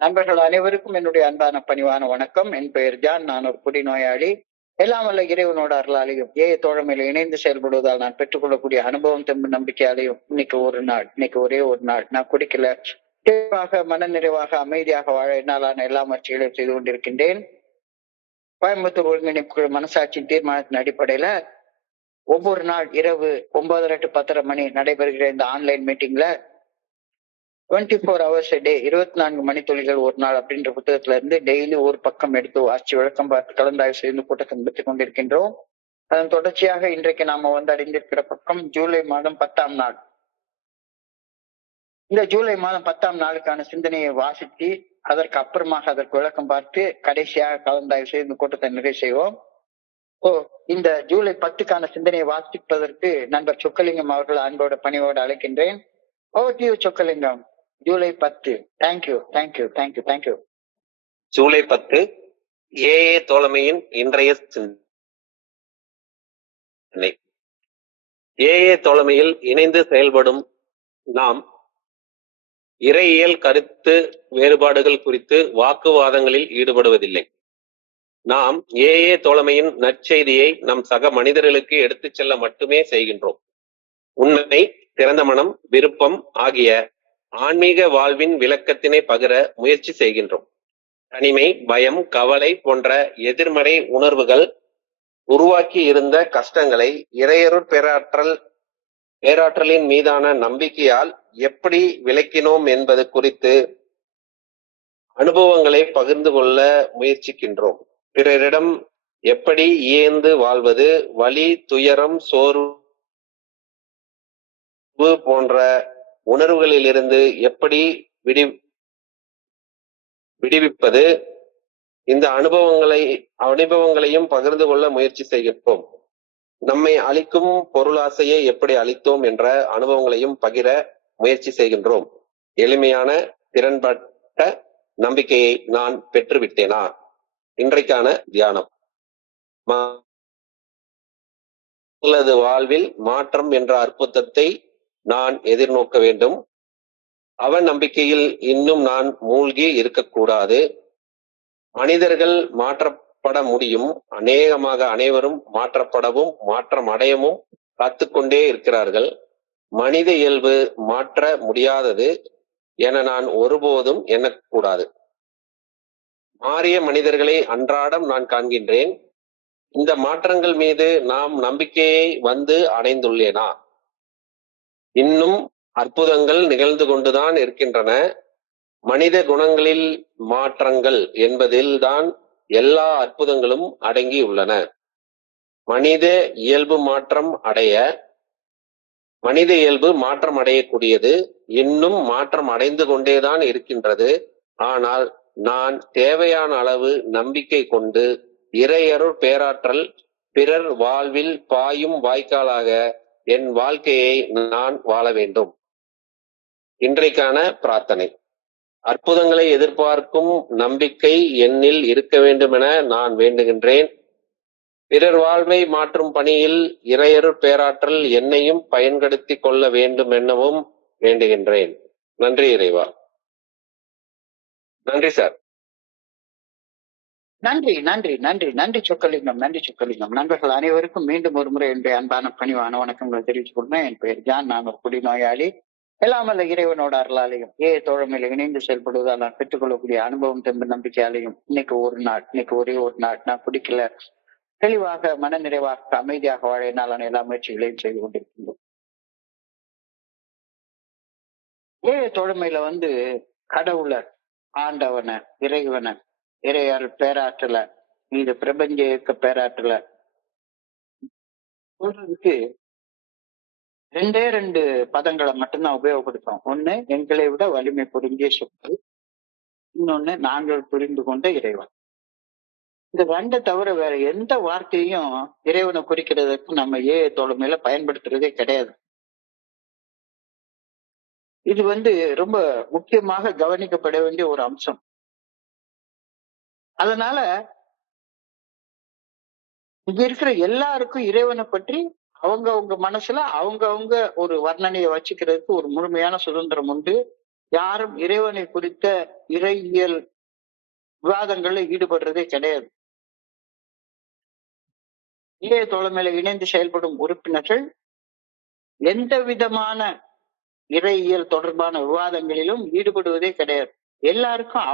நண்பர்கள் அனைவருக்கும் என்னுடைய அன்பான பணிவான வணக்கம். என் பெயர் ஜான். நான் ஒரு குடிநோயாளி. எல்லாம் வல்ல இறைவனோட அருளாலையும் தோழமையில இணைந்து செயல்படுவதால் நான் பெற்றுக்கொள்ளக்கூடிய அனுபவம் தெம்பு நம்பிக்கையாலையும் இன்னைக்கு ஒரே ஒரு நாள் நான் குடிக்கல, தெளிவாக மன நிறைவாக அமைதியாக வாழ என்னாலான எல்லா முயற்சிகளையும் செய்து கொண்டிருக்கின்றேன். கோயம்புத்தூர் ஒருங்கிணைப்பு மனசாட்சியின் தீர்மானத்தின் அடிப்படையில ஒவ்வொரு நாள் இரவு 9:30 to 10:30 மணி நடைபெறுகிற இந்த ஆன்லைன் மீட்டிங்ல 24 hours a day, 24 மணித்துளிகள் ஒரு நாள் அப்படின்ற புத்தகத்துல இருந்து டெய்லி ஒரு பக்கம் எடுத்து வாசிச்சு விளக்கம் பார்த்து கலந்தாய்வு செய்து கூட்டத்தை பெற்றுக் கொண்டிருக்கின்றோம். அதன் தொடர்ச்சியாக இன்றைக்கு நாம அடைந்திருக்கிற பக்கம் ஜூலை மாதம் 10ஆம் நாள். இந்த ஜூலை மாதம் 10ஆம் நாளுக்கான சிந்தனையை வாசித்து அதற்கு அப்புறமாக அதற்கு விளக்கம் பார்த்து கடைசியாக கலந்தாய்வு செய்து இந்த கூட்டத்தை நிறைவு செய்வோம். இந்த ஜூலை 10க்கான சிந்தனையை வாசிப்பதற்கு நண்பர் சொக்கலிங்கம் அவர்கள் அன்போட பணியோடு அழைக்கின்றேன். சொக்கலிங்கம், ஜூலை 10. தேங்க்யூ. ஜூலை 10 ஏஏ தோழமையின் இன்றைய சிந்தனை. ஏஏ தோழமையில் இணைந்து செயல்படும் நாம் இறையியல் கருத்து வேறுபாடுகள் குறித்து வாக்குவாதங்களில் ஈடுபடுவதில்லை. நாம் ஏஏ தோழமையின் நற்செய்தியை நம் சக மனிதர்களுக்கு எடுத்துச் செல்ல மட்டுமே செய்கின்றோம். உண்மை, திறந்த மனம், விருப்பம் ஆகிய ஆன்மீக வாழ்வின் விளக்கத்தினை பகிர முயற்சி செய்கின்றோம். தனிமை, பயம், கவலை போன்ற எதிர்மறை உணர்வுகள் உருவாக்கி இருந்த கஷ்டங்களை இறையருட் பேராற்றலின் மீதான நம்பிக்கையால் எப்படி விளக்கினோம் என்பது குறித்து அனுபவங்களை பகிர்ந்து கொள்ள முயற்சிக்கின்றோம். பிறரிடம் எப்படி இயந்து வாழ்வது, வலி, துயரம், சோர்வு போன்ற உணர்வுகளிலிருந்து எப்படி விடுவிப்பது, இந்த அனுபவங்களையும் பகிர்ந்து கொள்ள முயற்சி செய்கின்றோம். நம்மை அளிக்கும் பொருளாசையை எப்படி அளித்தோம் என்ற அனுபவங்களையும் பகிர முயற்சி செய்கின்றோம். எளிமையான திறன்பட்ட நம்பிக்கையை நான் பெற்றுவிட்டேனா? இன்றைக்கான தியானம். அல்லது வாழ்வில் மாற்றம் என்ற அற்புதத்தை நான் எதிர்நோக்க வேண்டும். அவன் நம்பிக்கையில் இன்னும் நான் மூழ்கி இருக்கக்கூடாது. மனிதர்கள் மாற்றப்பட முடியும். அநேகமாக அனைவரும் மாற்றப்படவும் மாற்றம் அடையவும் காத்துக்கொண்டே இருக்கிறார்கள். மனித இயல்பு மாற்ற முடியாதது என நான் ஒருபோதும் எண்ணக்கூடாது. மாறிய மனிதர்களை அன்றாடம் நான் காண்கின்றேன். இந்த மாற்றங்கள் மீது நாம் நம்பிக்கையை அடைந்துள்ளேனா? இன்னும் அற்புதங்கள் நிகழ்ந்து கொண்டுதான் இருக்கின்றன. மனித குணங்களில் மாற்றங்கள் என்பதில் தான் எல்லா அற்புதங்களும் அடங்கியுள்ளன. மனித இயல்பு மாற்றம் அடையக்கூடியது. இன்னும் மாற்றம் அடைந்து கொண்டேதான் இருக்கின்றது. ஆனால் நான் தேவையான அளவு நம்பிக்கை கொண்டு இறையருள் பேராற்றல் பிறர் வாழ்வில் பாயும் வாய்க்காலாக என் வாழ்க்கையை நான் வாழ வேண்டும். இன்றைக்கான பிரார்த்தனை. அற்புதங்களை எதிர்பார்க்கும் நம்பிக்கை என்னில் இருக்க வேண்டும் என நான் வேண்டுகின்றேன். பிறர் வாழ்வை மாற்றும் பணியில் இறையருள் பேராற்றல் என்னையும் பயன்படுத்தி கொள்ள வேண்டும் எனவும் வேண்டுகின்றேன். நன்றி இறைவா. நன்றி சார். நன்றி சொக்கலிங்கம். நண்பர்கள் அனைவருக்கும் மீண்டும் ஒரு முறை என்னுடைய அன்பான பணிவான வணக்கங்களை தெரிவித்துக் கொள்கிறேன். என் பெயர் ஜான். நான் ஒரு குடிநோயாளி. எல்லாம் அல்ல இறைவனோட அருளாலையும் தோழமையில இணைந்து செயல்படுவதால் நான் பெற்றுக்கொள்ளக்கூடிய அனுபவம் தெம்பு நம்பிக்கையாலையும் இன்னைக்கு ஒரே ஒரு நாள் நான் குடிக்கல, தெளிவாக மன நிறைவாக அமைதியாக வாழ என்னாலான எல்லா முயற்சிகளையும் செய்து கொண்டிருக்கின்றோம். தோழமையில கடவுளை, ஆண்டவனை, இறைவனை, இறையாறு பேராற்றல, இந்த பிரபஞ்ச இயக்க பேராற்றல சொல்றதுக்கு 2 பதங்களை மட்டும்தான் உபயோகப்படுத்துறோம். ஒண்ணு, எங்களை விட வலிமை பொருந்திய சொற்கள். இன்னொன்னு, நாங்கள் புரிந்து கொண்ட இறைவன். இந்த 2 தவிர வேற எந்த வார்த்தையும் இறைவனை குறிக்கிறதுக்கு நம்ம தோழமையில பயன்படுத்துறதே கிடையாது. இது ரொம்ப முக்கியமாக கவனிக்கப்பட வேண்டிய ஒரு அம்சம். அதனால இங்க இருக்கிற எல்லாருக்கும் இறைவனை பற்றி அவங்க மனசுல அவங்க ஒரு வர்ணனையை வச்சுக்கிறதுக்கு ஒரு முழுமையான சுதந்திரம் உண்டு. யாரும் இறைவனை குறித்த இறையியல் விவாதங்கள்ல ஈடுபடுறதே கிடையாது. இளைய தோழமையில இணைந்து செயல்படும் உறுப்பினர்கள் எந்த விதமான இறையியல் தொடர்பான விவாதங்களிலும் ஈடுபடுவதே கிடையாது. எல்லாருக்கும்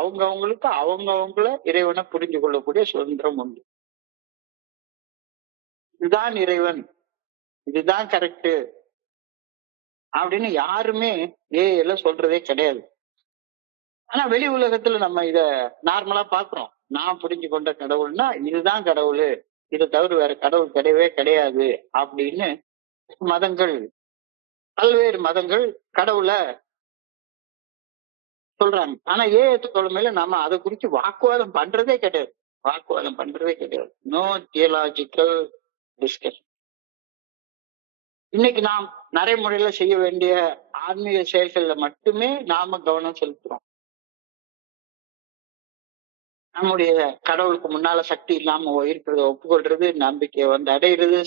அவங்கவுங்கள இறைவனை புரிஞ்சு கொள்ளக்கூடிய சுதந்திரம் உண்டு. இதுதான் இறைவன், இதுதான் கரெக்ட் அப்படின்னு யாருமே ஏல சொல்றதே கிடையாது. ஆனா வெளி உலகத்துல நம்ம இத நார்மலா பாக்குறோம். நான் புரிஞ்சு கொண்ட கடவுள்னா இதுதான் கடவுள், இதை தவிர வேற கடவுள் கிடையவே கிடையாது அப்படின்னு மதங்கள், பல்வேறு மதங்கள் கடவுளை சொல்றாங்க. ஆனா தோழமையில நாம அதை குறித்து வாக்குவாதம் பண்றதே கிடையாது. No theological discussion. இன்னைக்கு நாம் நடைமுறையில செய்ய வேண்டிய ஆன்மீக செயல்கள்ல மட்டுமே நாம கவனம் செலுத்துறோம். நம்முடைய கடவுளுக்கு முன்னால சக்தி இல்லாம இருக்கிறத ஒப்புக்கொள்றது, நம்பிக்கையை அடையிறது,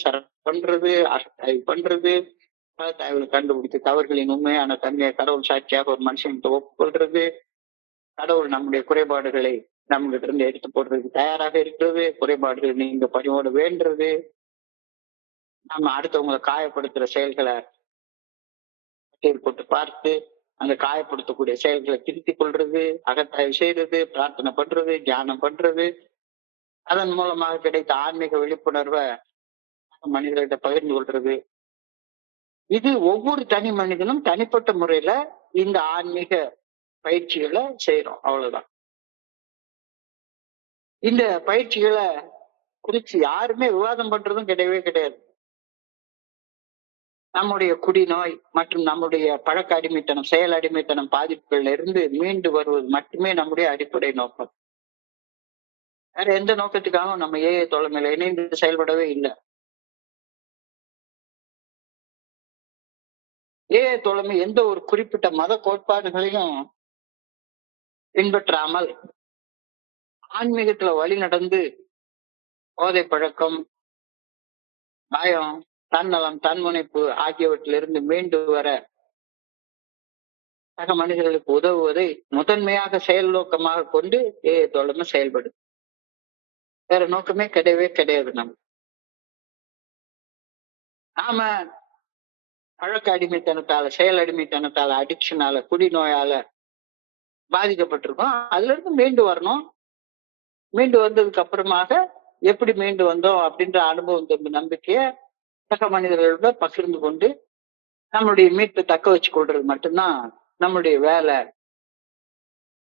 பண்றது, பண்றது, தகவல் கண்டுபிடித்து தவறுகளின் உண்மையான தன்மையை கடவுள் சாட்சியாக ஒரு மனுஷன்கிட்ட ஒப்புக்கொள்றது, கடவுள் நம்முடைய குறைபாடுகளை நம்மகிட்ட இருந்து எடுத்து போடுறதுக்கு தயாராக இருக்கிறது, குறைபாடுகள் நீங்க பணிவோடு வேண்டுறது, நம்ம அடுத்தவங்களை காயப்படுத்துற செயல்களை போட்டு பார்த்து அந்த காயப்படுத்தக்கூடிய செயல்களை திருத்திக் கொள்றது, அகத்தாய்வு செய்யறது, பிரார்த்தனை பண்றது, தியானம் பண்றது, அதன் மூலமாக கிடைத்த ஆன்மீக விழிப்புணர்வை மனிதர்கிட்ட பகிர்ந்து கொள்றது. இது ஒவ்வொரு தனி மனிதனும் தனிப்பட்ட முறையில இந்த ஆன்மீக பயிற்சிகளை செய்யறோம், அவ்வளவுதான். இந்த பயிற்சிகளை குறிச்சு யாருமே விவாதம் பண்றதும் கிடையவே கிடையாது. நம்முடைய குடிநோய் மற்றும் நம்முடைய பழக்க அடிமைத்தனம், செயல் அடிமைத்தனம் பாதிப்புகள்ல இருந்து மீண்டு வருவது மட்டுமே நம்முடைய அடிப்படை நோக்கம். வேற எந்த நோக்கத்துக்காகவும் நம்ம தோழமையில இணைந்து செயல்படவே இல்லை. தோழமை எந்த ஒரு குறிப்பிட்ட மத கோட்பாடுகளையும் பின்பற்றாமல் ஆன்மீகத்துல வழி நடந்து போதை பழக்கம், பயம், தன்னலம், தன்முனைப்பு ஆகியவற்றிலிருந்து மீண்டு வர சக மனிதர்களுக்கு உதவுவதை முதன்மையாக செயல் நோக்கமாக கொண்டு தோழமை செயல்படும். வேற நோக்கமே கிடையவே கிடையாது. நாம பழக்க அடிமைத்தனத்தால, செயல் அடிமைத்தனத்தால, அடிக்ஷனால, குடிநோயால பாதிக்கப்பட்டிருக்கோம். அதுல இருந்து மீண்டு வரணும். மீண்டு வந்ததுக்கு அப்புறமாக எப்படி மீண்டு வந்தோம் அப்படின்ற அனுபவம், நம்பிக்கைய சக மனிதர்களோட பகிர்ந்து கொண்டு நம்மளுடைய மீட்பை தக்க வச்சு கொள்றது மட்டும்தான் நம்மளுடைய வேலை.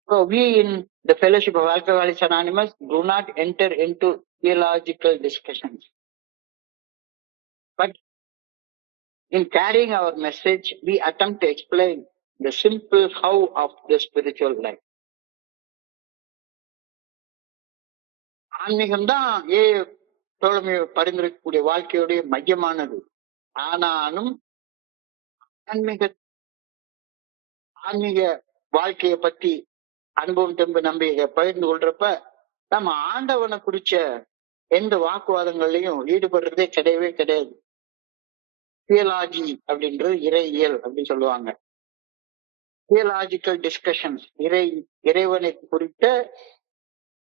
So we in the Fellowship of Alcoholics Anonymous do not enter into theological discussions, but in carrying our message, we attempt to explain the simple how of the spiritual life. ஆன்மீகம்தான் தோழமையை பரிந்துரைக்கக்கூடிய வாழ்க்கையுடைய மையமானது. ஆனாலும் ஆன்மீக வாழ்க்கையை பத்தி அனுபவம் தெம்பு நம்பிக்கை பகிர்ந்து கொள்றப்ப நம்ம ஆண்டவனை குறிச்ச எந்த வாக்குவாதங்கள்லையும் ஈடுபடுறதே கிடையவே கிடையாது. தியலாஜி அப்படின்றது இறையியல் அப்படின்னு சொல்லுவாங்க. தியலாஜிக்கல் டிஸ்கஷன்ஸ், இறைவனை குறித்த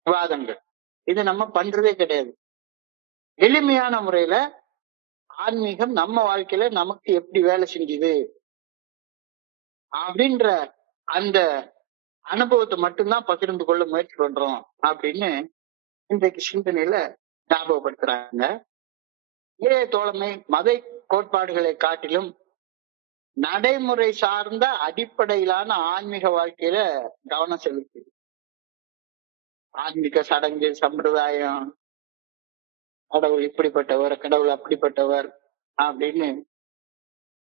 விவாதங்கள், இது நம்ம பண்றதே கிடையாது. எளிமையான முறையில ஆன்மீகம் நம்ம வாழ்க்கையில நமக்கு எப்படி வேலை செஞ்சுது அப்படின்ற அந்த அனுபவத்தை மட்டும்தான் பகிர்ந்து கொள்ள முயற்சி பண்றோம் அப்படின்னு இன்றைக்கு சிந்தனையில ஞாபகப்படுத்துறாங்க. தோழமை மத கோட்பாடுகளை காட்டிலும் நடைமுறை சார்ந்த அடிப்படையிலான ஆன்மீக வாழ்க்கையில கவனம் செலுத்துது. ஆன்மீக சடங்கு, சம்பிரதாயம், கடவுள் இப்படிப்பட்டவர், கடவுள் அப்படிப்பட்டவர் அப்படின்னு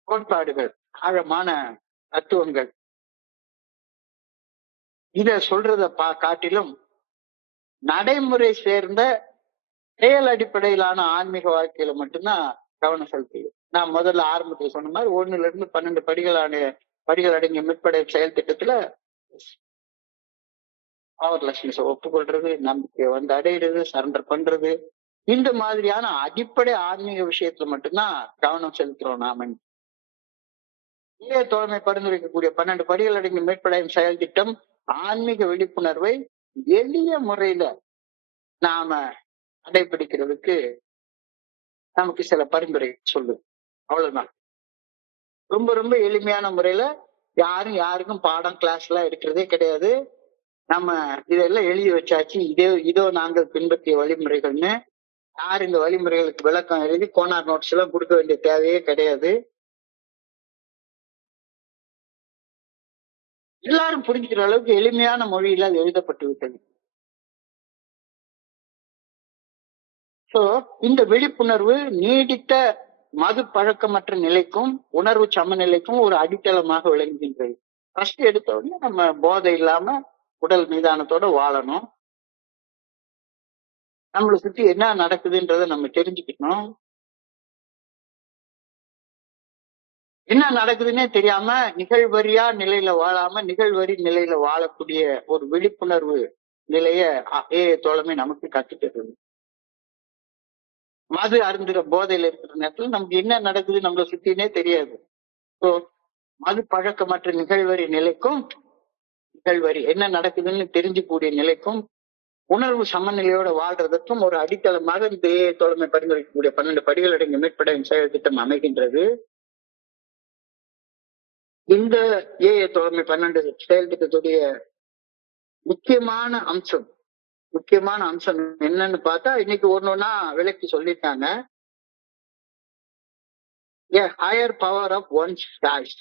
கோட்பாடுகள், ஆழமான தத்துவங்கள், இத சொல்றத காட்டிலும் நடைமுறை சேர்ந்த செயல் அடிப்படையிலான ஆன்மீக வாழ்க்கையில மட்டும்தான் கவனம் செலுத்துது. நான் முதல்ல ஆரம்பத்துல சொன்ன மாதிரி 1 இருந்து 12 படிகள் அடங்கிய மிற்படை செயல் திட்டத்துல பவர்லெஸ்னஸ் ஒப்புக்கொள்றது, நம்பிக்கையை அடையிறது, சரண்டர் பண்றது, இந்த மாதிரியான அடிப்படை ஆன்மீக விஷயத்துல மட்டும்தான் கவனம் செலுத்துறோம் நாம. ஏ தோழமை பரிந்துரைக்கக்கூடிய 12 படிகள் அடங்கிய மீட்படையும் செயல் திட்டம் ஆன்மீக விழிப்புணர்வை எளிய முறையில நாம கடைபிடிக்கிறதுக்கு நமக்கு சில பரிந்துரை சொல்லுது. அவ்வளவுதான். ரொம்ப ரொம்ப எளிமையான முறையில யாருக்கும் பாடம் கிளாஸ் எல்லாம் எடுக்கிறதே கிடையாது. நம்ம இதெல்லாம் எழுதி வச்சாச்சு. இதோ நாங்கள் பின்பற்றிய வழிமுறைகள்னு. யார் இந்த வழிமுறைகளுக்கு விளக்கம் எழுதி கோனார் நோட்ஸ் எல்லாம் கொடுக்க வேண்டிய தேவையே கிடையாது. எல்லாரும் புரிஞ்சுக்கிற அளவுக்கு எளிமையான மொழியில அது எழுதப்பட்டு விட்டது. சோ இந்த விழிப்புணர்வு நீடித்த மது பழக்கமற்ற நிலைக்கும் உணர்வு சமநிலைக்கும் ஒரு அடித்தளமாக விளங்குகின்றது. ஃபர்ஸ்ட் எடுத்த உடனே நம்ம போதை இல்லாம உடல் மீதானத்தோட வாழணும். நம்மளை சுத்தி என்ன நடக்குதுன்றத நம்ம தெரிஞ்சுக்கணும். என்ன நடக்குதுன்னே தெரியாம நிகழ்வரியா நிலையில வாழாம நிகழ்வரி நிலையில வாழக்கூடிய ஒரு விழிப்புணர்வு நிலைய தோழமை நமக்கு கத்துக்கிறது. மது அருந்துற போதையில இருக்கிற நேரத்துல நமக்கு என்ன நடக்குது நம்மளை சுத்தினே தெரியாது. ஸோ மது பழக்கமற்ற நிகழ்வரி நிலைக்கும் நிகழ்வரி என்ன நடக்குதுன்னு தெரிஞ்சுக்கூடிய நிலைக்கும் உணர்வு சமநிலையோட வாழ்றதற்கும் ஒரு அடித்தளமாக இந்த தோழமை பரிந்துரைக்கக்கூடிய 12 படிகள் அடங்கிய மீட்படையும் செயல் திட்டம் அமைகின்றது. இந்த தோழமை 12 செயல் திட்டத்துடைய முக்கியமான அம்சம் என்னன்னு பார்த்தா இன்னைக்கு ஒன்னொன்னா விளக்கி சொல்லிட்டாங்க. Higher power of one's choice.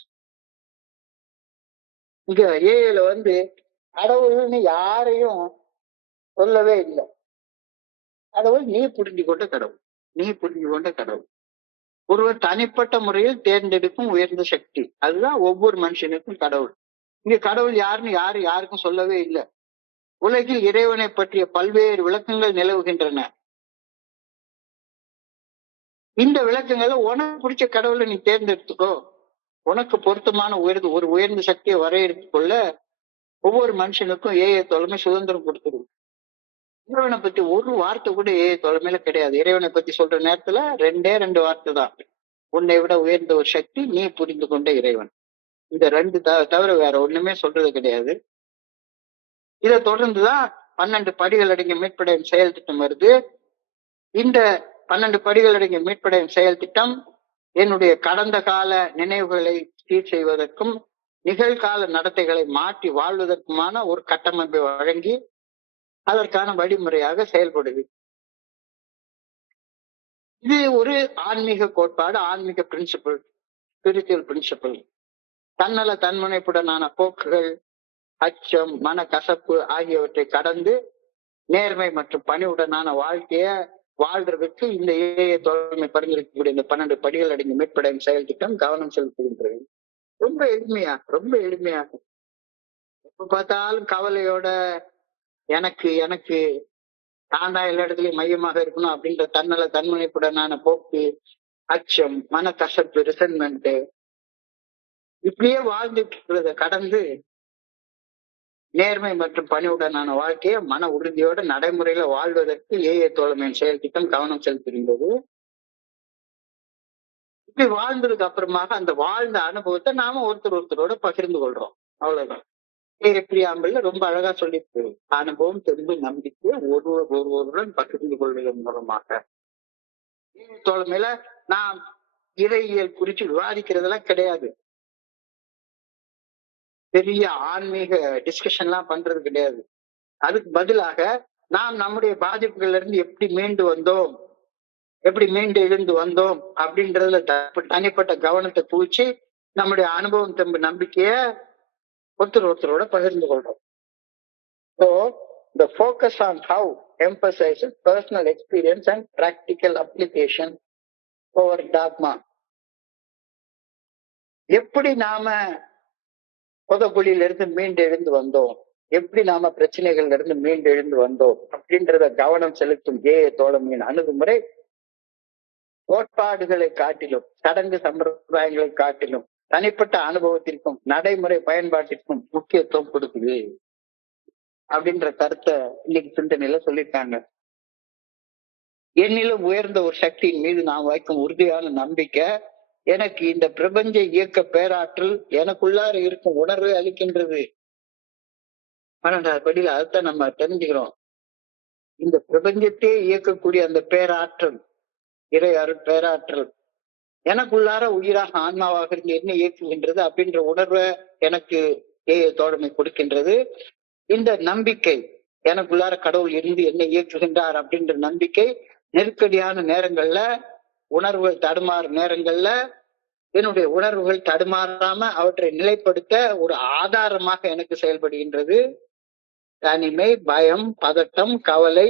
இங்க ஏல கடவுள்னு யாரையும் சொல்லவே இல்லை. கடவுள் நீ புரிஞ்சு கொண்ட கடவுள். ஒருவர் தனிப்பட்ட முறையில் தேர்ந்தெடுக்கும் உயர்ந்த சக்தி. அதுதான் ஒவ்வொரு மனுஷனுக்கும் கடவுள். இங்க கடவுள் யாருன்னு யாருக்கும் சொல்லவே இல்லை. உலகில் இறைவனை பற்றிய பல்வேறு விளக்கங்கள் நிலவுகின்றன. இந்த விளக்கங்களை உனக்கு பிடிச்ச கடவுளை நீ தேர்ந்தெடுத்துக்கோ. உனக்கு பொருத்தமான ஒரு உயர்ந்த சக்தியை வரையறுத்துக்கொள்ள ஒவ்வொரு மனுஷனுக்கும் தோழமை சுதந்திரம் கொடுத்துருது. இறைவனை பத்தி ஒரு வார்த்தை கூட தோழமையில கிடையாது. இறைவனை பத்தி சொல்ற நேரத்துல 2 வார்த்தை தான். உன்னை விட உயர்ந்த ஒரு சக்தி, நீ புரிந்து கொண்ட இறைவன். இந்த 2 தவிர வேற ஒண்ணுமே சொல்றது கிடையாது. இதை தொடர்ந்துதான் 12 படிகள் அடங்கிய மீட்படையும் செயல் திட்டம் வருது. இந்த 12 படிகள் அடங்கிய மீட்படையும் செயல் திட்டம் என்னுடைய கடந்த கால நினைவுகளை சீர் செய்வதற்கும் நிகழ்கால நடத்தைகளை மாற்றி வாழ்வதற்குமான ஒரு கட்டமைப்பை வழங்கி அதற்கான வழிமுறையாக செயல்படுது. இது ஒரு ஆன்மீக கோட்பாடு, ஆன்மீக பிரின்சிபிள், ஸ்பிரிச்சுவல் பிரின்சிபிள். தன்னல தன்முனைப்புடனான போக்குகள், அச்சம், மன கசப்பு ஆகியவற்றை கடந்து நேர்மை மற்றும் பணிவுடனான வாழ்க்கைய வாழ்றதுக்கு இந்த தோழமை பரிந்துரைக்கக்கூடிய இந்த 12 படிகள் அடங்கிய மீட்படையும் செயல் திட்டம் கவனம் செலுத்துகின்றது. ரொம்ப எளிமையா எப்ப பார்த்தாலும் கவலையோட எனக்கு நான் தான் எல்லா இடத்துலயும் மையமாக இருக்கணும் அப்படின்ற தன்னல தன்முனைப்புடனான போக்கு, அச்சம், மன கசப்பு, ரிசன்மெண்ட் இப்படியே வாழ்ந்துட்டு இருக்கிறத கடந்து நேர்மை மற்றும் பணிவுடனான வாழ்க்கையை மன உறுதியோட நடைமுறையில வாழ்வதற்கு தோழமையின் செயல் திட்டம் கவனம் செலுத்துகின்றது. இப்படி வாழ்ந்ததுக்கு அப்புறமாக அந்த வாழ்ந்த அனுபவத்தை நாம ஒருத்தரோட பகிர்ந்து கொள்றோம். அவ்வளவுதான். பிரியாம்பல்ல ரொம்ப அழகா சொல்லிட்டு அனுபவம், தெரிந்து, நம்பிக்கை ஒருவருடன் பகிர்ந்து கொள்வதன் மூலமாக. தோழமையில நாம் இறையியல் குறித்து விவாதிக்கிறதெல்லாம் கிடையாது. பெரிய ஆன்மீக டிஸ்கஷன் எல்லாம் பண்றது கிடையாது. அதுக்கு பதிலாக நாம் நம்முடைய பாதிப்புகள்ல இருந்து எப்படி மீண்டு எழுந்து வந்தோம் அப்படின்றதுல தனிப்பட்ட கவனத்தை குவிச்சு நம்முடைய அனுபவம், தெம்பு, நம்பிக்கைய ஒருத்தரோட பகிர்ந்து கொள்றோம். So the focus on how emphasizes personal experience and practical application over dogma. எப்படி நாம புதகுழியில இருந்து மீண்டு எழுந்து வந்தோம், எப்படி நாம பிரச்சனைகள்ல இருந்து மீண்டு எழுந்து வந்தோம் அப்படின்றத கவனம் செலுத்தும் தோழமையின் அணுகுமுறை கோட்பாடுகளை காட்டிலும், சடங்கு சம்பிரதாயங்களை காட்டிலும் தனிப்பட்ட அனுபவத்திற்கும் நடைமுறை பயன்பாட்டிற்கும் முக்கியத்துவம் கொடுக்குது அப்படின்ற கருத்தை இன்னைக்கு சிந்தனையில சொல்லியிருக்காங்க. என்னிலும் உயர்ந்த ஒரு சக்தியின் மீது நாம் வைக்கும் உறுதியான நம்பிக்கை எனக்கு இந்த பிரபஞ்ச இயக்க பேராற்றல் எனக்குள்ளார இருக்கும் உணர்வை அளிக்கின்றது. 12வது படியில அதைத்தான் நம்ம தெரிஞ்சுக்கிறோம். இந்த பிரபஞ்சத்தையே இயக்கக்கூடிய அந்த பேராற்றல், இறை அருள் பேராற்றல் எனக்குள்ளார உயிராக ஆன்மாவாக இருந்து என்ன இயக்குகின்றது அப்படின்ற உணர்வை எனக்கு தோழமை கொடுக்கின்றது. இந்த நம்பிக்கை, எனக்குள்ளார கடவுள் இருந்து என்ன இயக்குகின்றார் அப்படின்ற நம்பிக்கை நெருக்கடியான நேரங்கள்ல, உணர்வுகள் தடுமாறு நேரங்கள்ல என்னுடைய உணர்வுகள் தடுமாறாம அவற்றை நிலைப்படுத்த ஒரு ஆதாரமாக எனக்கு செயல்படுகின்றது. தனிமை, பயம், பதட்டம், கவலை,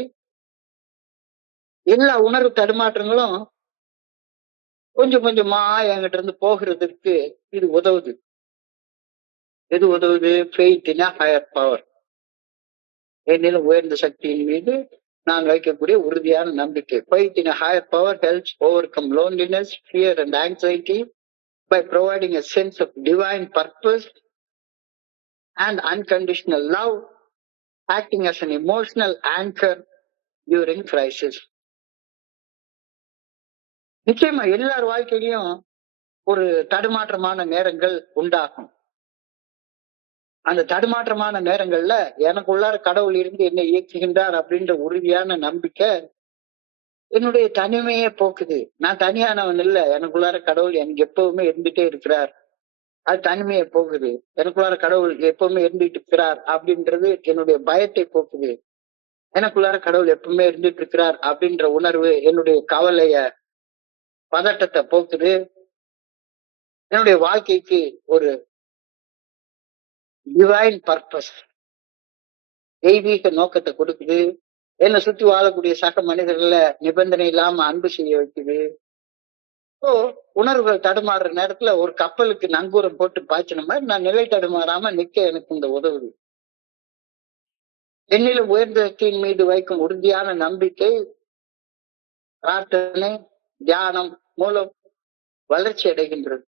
எல்லா உணர்வு தடுமாற்றங்களும் கொஞ்சம் கொஞ்சமா என்கிட்ட இருந்து போகிறதுக்கு இது உதவுது. எது உதவுது? ஃபெய்த் இன் ஹையர் பவர், என்னிலும் உயர்ந்த சக்தியின் மீது நான் வைக்கக்கூடிய உறுதியான நம்பிக்கை. Faith in higher power helps overcome loneliness, fear and anxiety by providing a sense of divine purpose and unconditional love, acting as an emotional anchor during crisis. நிச்சயமா எல்லார் வாழ்க்கையிலையும் ஒரு தடுமாற்றமான நேரங்கள் உண்டாகும். அந்த தடுமாற்றமான நேரங்கள்ல எனக்குள்ளார கடவுள் இருந்து என்னை இயக்குகின்றார் அப்படின்ற உறுதியான நம்பிக்கை என்னுடைய தனிமையே போக்குது. நான் தனியானவன் இல்ல, எனக்குள்ளார கடவுள் எனக்கு எப்பவுமே இருந்துட்டே இருக்கிறார். அது தனிமையை போகுது. எனக்குள்ளார கடவுள் எப்பவுமே இருந்துட்டு இருக்கிறார் அப்படின்றது என்னுடைய பயத்தை போக்குது. எனக்குள்ளார கடவுள் எப்பவுமே இருந்துட்டு இருக்கிறார் அப்படின்ற உணர்வு என்னுடைய கவலைய, பதட்டத்தை போக்குது. என்னுடைய வாழ்க்கைக்கு ஒரு டிவைன் பர்பஸ், தெய்வீக நோக்கத்தை கொடுக்குது. என்னை சுத்தி வாழக்கூடிய சக மனிதர்களை நிபந்தனை இல்லாம அன்பு செய்ய வைக்குது. இப்போ உணர்வுகள் தடுமாறுற நேரத்துல ஒரு கப்பலுக்கு நங்கூரம் போட்டு பாய்ச்சின மாதிரி நான் நிலை தடுமாறாம நிக்க எனக்கு இந்த உதவுது. என்னிலும் உயர்ந்தத்தின் மீது வைக்கும் உறுதியான நம்பிக்கை பிரார்த்தனை, தியானம் மூலம் வளர்ச்சி அடைகின்றது.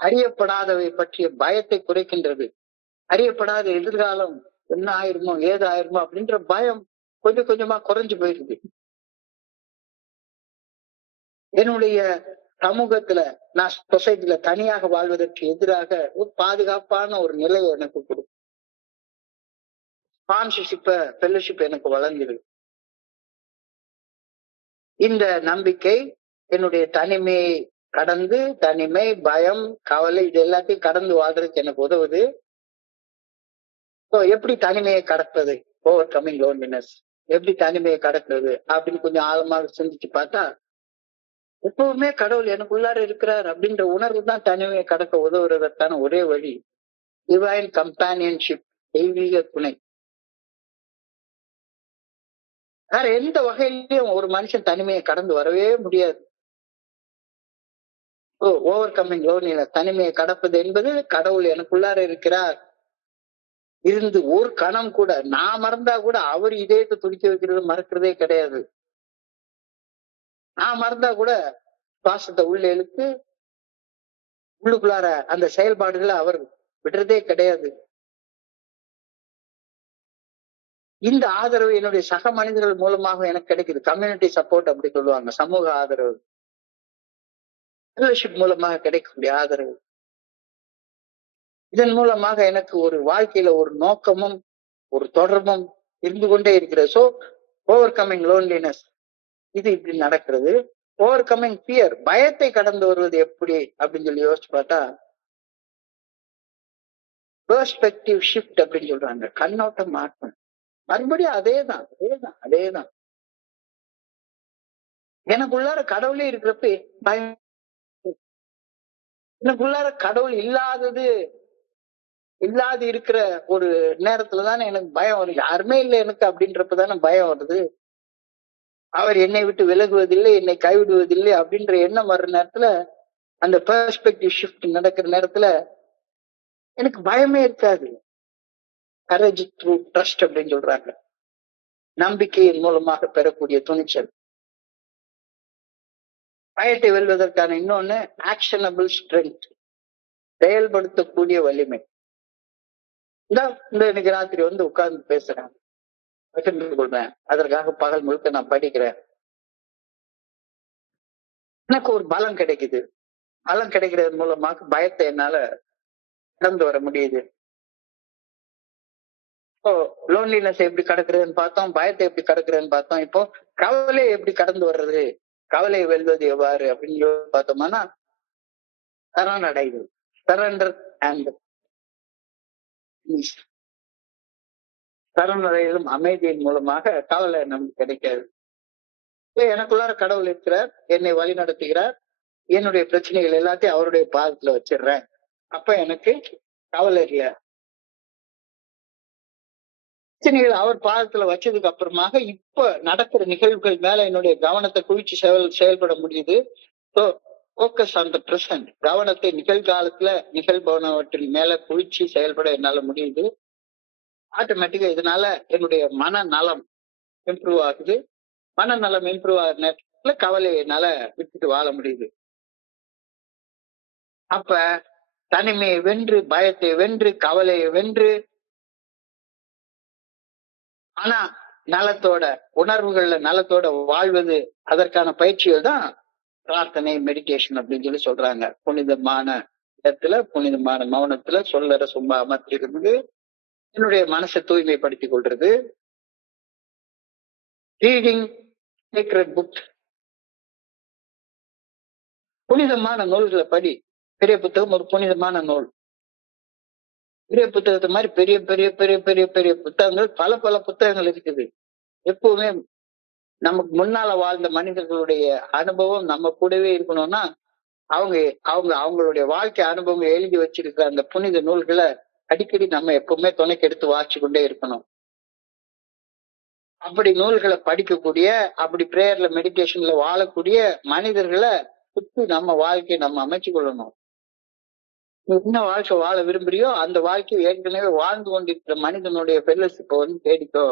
அறியப்படாதவை பற்றிய பயத்தை குறைக்கின்றது. அறியப்படாத எதிர்காலம் என்ன ஆயிருமோ ஏது ஆயிருமோ அப்படின்ற பயம் கொஞ்சம் கொஞ்சமா குறைஞ்சு போயிருது. என்னுடைய சமூகத்துல, நான் சொசைட்டில தனியாக வாழ்வதற்கு எதிராக ஒரு பாதுகாப்பான ஒரு நிலையை எனக்கு கொடுக்கும். ஸ்பான்சர்ஷிப்ப, ஃபெல்லோஷிப் எனக்கு வழங்குது. இந்த நம்பிக்கை என்னுடைய தனிமையை கடந்து, தனிமை, பயம், கவலை இது எல்லாத்தையும் கடந்து வாழ்றதுக்கு எனக்கு உதவுது. எப்படி தனிமையை கடப்பது? Over coming loneliness. எப்படி தனிமையை கடக்கிறது அப்படின்னு கொஞ்சம் ஆழமாக சிந்திச்சு பார்த்தா, எப்பவுமே கடவுள் எனக்குள்ளார இருக்கிறார் அப்படின்ற உணர்வு தான் தனிமையை கடக்க உதவுறதற்கான ஒரே வழி. டிவைன் கம்பானியன்ஷிப், தெய்வீக துணை. வேற எந்த வகையிலையும் ஒரு மனுஷன் தனிமையை கடந்து வரவே முடியாது. ஓவர் கமிங் லோன்லினஸ், தனிமையை கடப்பது என்பது கடவுள் எனக்குள்ளார இருக்கிறார் இருந்து ஒரு கணம் கூட நான் மறந்தா கூட அவர் இதயத்தை துடிக்க வைக்கிறது மறக்கிறதே கிடையாது. நான் மறந்தா கூட சுவாசத்தை உள்ள இழுத்து உள்ளுக்குள்ளார அந்த செயல்பாடுகளை அவர் விடுறதே கிடையாது. இந்த ஆதரவு என்னுடைய சக மனிதர்கள் மூலமாக எனக்கு கிடைக்குது. கம்யூனிட்டி சப்போர்ட் அப்படி சொல்லுவாங்க, சமூக ஆதரவு, ஃபெல்லோஷிப் மூலமாக கிடைக்கக்கூடிய ஆதரவு. இதன் மூலமாக எனக்கு ஒரு வாழ்க்கையில ஒரு நோக்கமும் ஒரு தொடர்பும் இருந்து கொண்டே இருக்கிறது. சோ ஓவர் கமிங் லோன்லினஸ் இது இப்படி நடக்கிறது. ஓவர் கமிங் ஃபியர், பயத்தை கடந்து வருவது எப்படி அப்படின்னு சொல்லி யோசிச்சு பார்த்தா, பெர்ஸ்பெக்டிவ் ஷிஃப்ட் அப்படின்னு சொல்றாங்க. கண்ணோட்டம் மாற்றம். மறுபடியும் அதேதான். எனக்குள்ளார கடவுளே இருக்கிறப்ப பயம், எனக்குள்ளார கடவுள் இல்லாது இருக்கிற ஒரு நேரத்துலதானே எனக்கு பயம் வருது. யாருமே இல்லை எனக்கு அப்படின்றப்பதானே பயம் வருது. அவர் என்னை விட்டு விலகுவதில்லை, என்னை கைவிடுவதில்லை அப்படின்ற எண்ணம் வர்ற நேரத்துல, அந்த பெர்ஸ்பெக்டிவ் ஷிஃப்ட் நடக்கிற நேரத்துல எனக்கு பயமே இருக்காது. கரேஜ் த்ரூ ட்ரஸ்ட் அப்படின்னு சொல்றாங்க. நம்பிக்கையின் மூலமாக பெறக்கூடிய துணிச்சல். பயத்தை வெல்வதற்கான இன்னொன்னு ஆக்ஷனபிள் ஸ்ட்ரென்த், செயல்படுத்தக்கூடிய வலிமை. இந்த இன்னைக்கு ராத்திரி உட்கார்ந்து பேசுறேன், பகிர்ந்து கொள்றேன். அதற்காக பகல் முழுக்க நான் படிக்கிறேன். எனக்கு ஒரு பலம் கிடைக்குது. பலம் கிடைக்கிறது மூலமாக பயத்தை என்னால கடந்து வர முடியுது. இப்போ லோன்லினஸ் எப்படி கடக்குறதுன்னு பார்த்தோம், பயத்தை எப்படி கடக்குறதுன்னு பார்த்தோம். இப்போ கவலையை எப்படி கடந்து வர்றது, கவலையை வெல்வது எவ்வாறு அப்படின்னு பார்த்தோம்னா, சரணடைதல், சரண்டர் அண்ட் பீஸ். சரணடைதலும் அமைதியின் மூலமாக கவலை நமக்கு கிடைக்காது. எனக்குள்ளார கடவுள் இருக்கிறார், என்னை வழி நடத்துகிறார், என்னுடைய பிரச்சனைகள் எல்லாத்தையும் அவருடைய பாதத்துல வச்சிடுறேன். அப்ப எனக்கு கவலை இல்ல. பிரச்சனைகள் அவர் பாதத்துல வச்சதுக்கு அப்புறமாக இப்ப நடக்கிற நிகழ்வுகள் மேல என்னுடைய கவனத்தை குவிச்சு செயல்பட முடியுது. Focus on the present. கவனத்தை நிகழ்காலத்துல நிகழ்பவனவற்றின் மேல குவிச்சு செயல்பட என்னால முடியுது. ஆட்டோமேட்டிக்கா இதனால என்னுடைய மனநலம் இம்ப்ரூவ் ஆகுது. மனநலம் இம்ப்ரூவ் ஆகிற நேரத்துல கவலையை என்னால விட்டுட்டு வாழ முடியுது. அப்ப தனிமையை வென்று, பயத்தை வென்று, கவலையை வென்று, ஆனா நலத்தோட, உணர்வுகள்ல நலத்தோட வாழ்வது, அதற்கான பயிற்சிகள் தான் பிரார்த்தனை, மெடிடேஷன் அப்படின்னு சொல்லி சொல்றாங்க. புனிதமான இடத்துல, புனிதமான மௌனத்துல சொல்லற சும்மா அமர்த்திருந்து என்னுடைய மனசை தூய்மைப்படுத்திக் கொள்றது. ரீடிங் சீக்ரெட் புக், புனிதமான நூல்களை படி. பெரிய புத்தகம் ஒரு புனிதமான நூல். பெரிய புத்தகத்தை மாதிரி பெரிய பெரிய பெரிய பெரிய பெரிய புத்தகங்கள், பல பல புத்தகங்கள் இருக்குது. எப்பவுமே நமக்கு முன்னால வாழ்ந்த மனிதர்களுடைய அனுபவம் நம்ம கூடவே இருக்கணும்னா, அவங்க அவங்க அவங்களுடைய வாழ்க்கை அனுபவம் எழுதி வச்சிருக்கிற அந்த புனித நூல்களை அடிக்கடி நம்ம எப்பவுமே துணைக்கு எடுத்து வாசிச்சு கொண்டே இருக்கணும். அப்படி நூல்களை படிக்கக்கூடிய, அப்படி பிரேயர்ல மெடிடேஷன்ல வாழக்கூடிய மனிதர்களை சுற்றி நம்ம வாழ்க்கையை நம்ம அமைச்சு கொள்ளணும். நீ என்ன வாழ்க்கை வாழ விரும்புறியோ அந்த வாழ்க்கையை ஏற்கனவே வாழ்ந்து கொண்டிருக்கிற மனிதனுடைய ஃபெல்லோஷிப்பை வந்து தேடிக்கோ.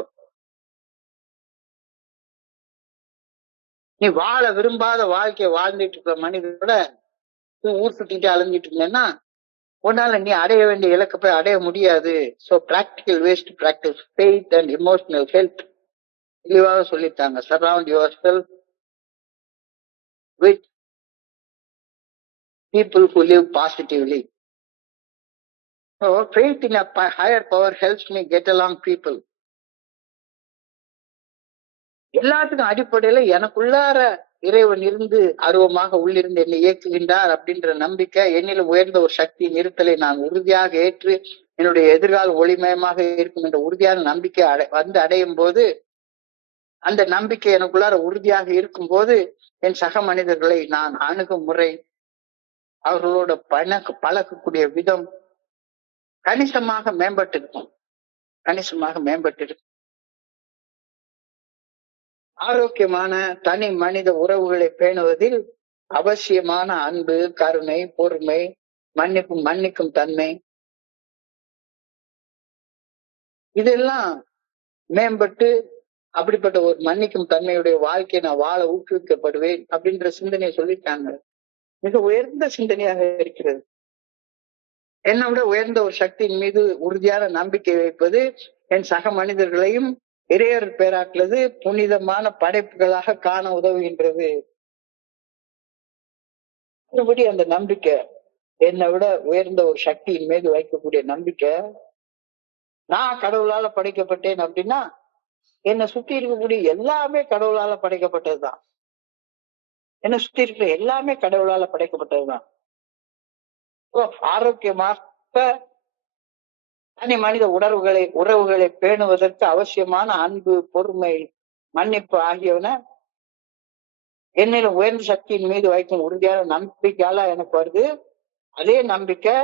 நீ வாழ விரும்பாத வாழ்க்கையை வாழ்ந்துட்டு இருக்கிற மனிதனோட ஊர் சுத்திட்டு அலைஞ்சிட்டு இருந்தேன்னா உன்னால நீ அடைய வேண்டிய இலக்கை போய் அடைய முடியாது. So practical waste practice faith and emotional health தெளிவாக சொல்லிட்டாங்க. Surround your self with people who live positively. So faith in a higher power helps me get along people. எல்லாத்துக்கும் அடிப்படையில எனக்குள்ளார இறைவன் இருந்து அருவமாக உள்ளிருந்து என்னை இயக்குகின்றார் அப்படின்ற நம்பிக்கை, என்னிலும் உயர்ந்த ஒரு சக்தியின் இருத்தலை நான் உறுதியாக ஏற்று என்னுடைய எதிர்காலம் ஒளிமயமாக இருக்கும் என்ற உறுதியான நம்பிக்கை அடையும் போது, அந்த நம்பிக்கை எனக்குள்ளார உறுதியாக இருக்கும் போது என் சக மனிதர்களை நான் அணுகும் முறை, அவர்களோட பழகக்கூடிய விதம் கணிசமாக மேம்பட்டு இருக்கும். கணிசமாக மேம்பட்டு இருக்கும். ஆரோக்கியமான தனி மனித உறவுகளை பேணுவதில் அவசியமான அன்பு, கருணை, பொறுமை, மன்னிக்கும் தன்மை, இதெல்லாம் மேம்பட்டு அப்படிப்பட்ட ஒரு மன்னிக்கும் தன்மையுடைய வாழ்க்கையை நான் வாழ ஊக்குவிக்கப்படுவேன் அப்படின்ற சிந்தனையை சொல்லிட்டாங்க. மிக உயர்ந்த சிந்தனையாக இருக்கிறது. என்னை விட உயர்ந்த ஒரு சக்தியின் மீது உறுதியான நம்பிக்கை வைப்பது என் சக மனிதர்களையும் இறையர் பேராக்குவது புனிதமான படைப்புகளாக காண உதவுகின்றது. மறுபடி அந்த நம்பிக்கை, என்னை விட உயர்ந்த ஒரு சக்தியின் மீது வைக்கக்கூடிய நம்பிக்கை, நான் கடவுளால படைக்கப்பட்டேன் அப்படின்னா என்னை சுத்தி இருக்கக்கூடிய எல்லாமே கடவுளால படைக்கப்பட்டதுதான். என்னை சுத்தி இருக்கிற எல்லாமே கடவுளால படைக்கப்பட்டதுதான். ஆரோக்கியமாக தனி மனித உறவுகளை பேணுவதற்கு அவசியமான அன்பு, பொறுமை, மன்னிப்பு ஆகியவன என்னிலும் உயர்ந்த சக்தியின் மீது வைக்கும் உறுதியான நம்பிக்கையால எனக்கு வருது. அதே நம்பிக்கை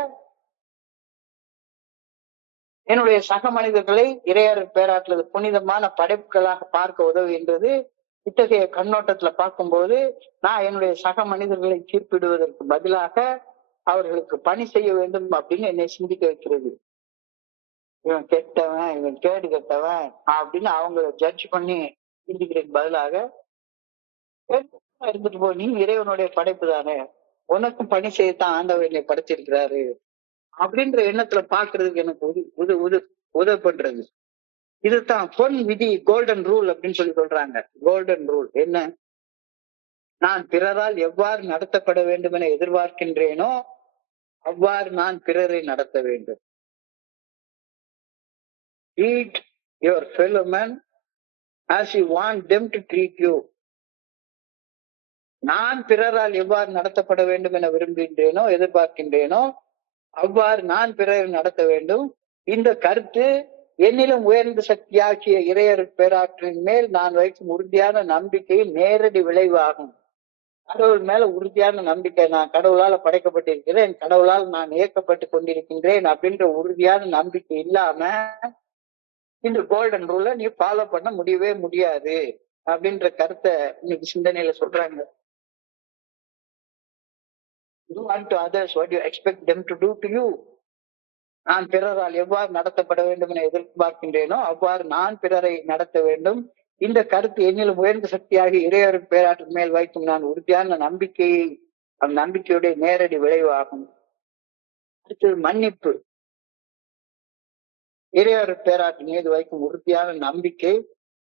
என்னுடைய சக மனிதர்களை இறையர் பேராற்றுவது புனிதமான படைப்புகளாக பார்க்க உதவுகின்றது. இத்தகைய கண்ணோட்டத்துல பார்க்கும்போது நான் என்னுடைய சக மனிதர்களை தீர்ப்பிடுவதற்கு பதிலாக அவர்களுக்கு பணி செய்ய வேண்டும் அப்படின்னு என்னை சிந்திக்க வைக்கிறது. இவன் கெட்டவன், இவன் கேடு கெட்டவன் அப்படின்னு அவங்கள ஜட்ஜ் பண்ணி சிந்திக்கிறதுக்கு பதிலாக இருந்துட்டு போ, நீ இறைவனுடைய படைப்பு தானே, உனக்கும் பணி செய்யத்தான் ஆண்டவர் என்னை படைச்சிருக்கிறாரு அப்படின்ற எண்ணத்துல பாக்குறதுக்கு எனக்கு உதவி பண்றது. இதுதான் பொன் விதி, கோல்டன் ரூல் அப்படின்னு சொல்றாங்க. கோல்டன் ரூல் என்ன? நான் பிறரால் எவ்வாறு நடத்தப்பட வேண்டும் என எதிர்பார்க்கின்றேனோ அவ்வாறு நான் பிறரை நடத்த வேண்டும். Treat your fellow man as you want them to treat you. நான் பிறரால் எவ்வாறு நடத்தப்பட வேண்டும் என விரும்புகின்றேனோ எதிர்பார்க்கின்றேனோ அவ்வாறு நான் பிறரை நடத்த வேண்டும். இந்த கருத்து என்னிலும் உயர்ந்த சக்தியாக்கிய இறையர் பேராற்றின் மேல் நான் வைக்கும் உறுதியான நம்பிக்கையின் நேரடி விளைவாகும். கடவுள் மேல உறுதியான நம்பிக்கை, நான் கடவுளால படைக்கப்பட்டிருக்கிறேன், கடவுளால் நான் இயக்கப்பட்டு கொண்டிருக்கின்றேன் அப்படின்ற உறுதியான நம்பிக்கை இல்லாம இந்த கோல்டன் ரூலை நீ ஃபாலோ பண்ண முடியவே முடியாது அப்படின்ற கருத்தை இன்னைக்கு சிந்தனையில சொல்றாங்க. Do unto others what you expect them to do to you. நான் பிறரால் எவ்வாறு நடத்தப்பட வேண்டும் என எதிர்பார்க்கின்றேனோ அவ்வாறு நான் பிறரை நடத்த வேண்டும். இந்த கருத்து என்னிலும் உயர்ந்த சக்தியாக இறையர் பேராற்றின் மேல் வைக்கும் நான் உறுதியான நம்பிக்கையை, அந்த நம்பிக்கையுடைய நேரடி விளைவாகும். அடுத்தது மன்னிப்பு. இறையர் பேராற்றின் மீது வைக்கும் உறுதியான நம்பிக்கை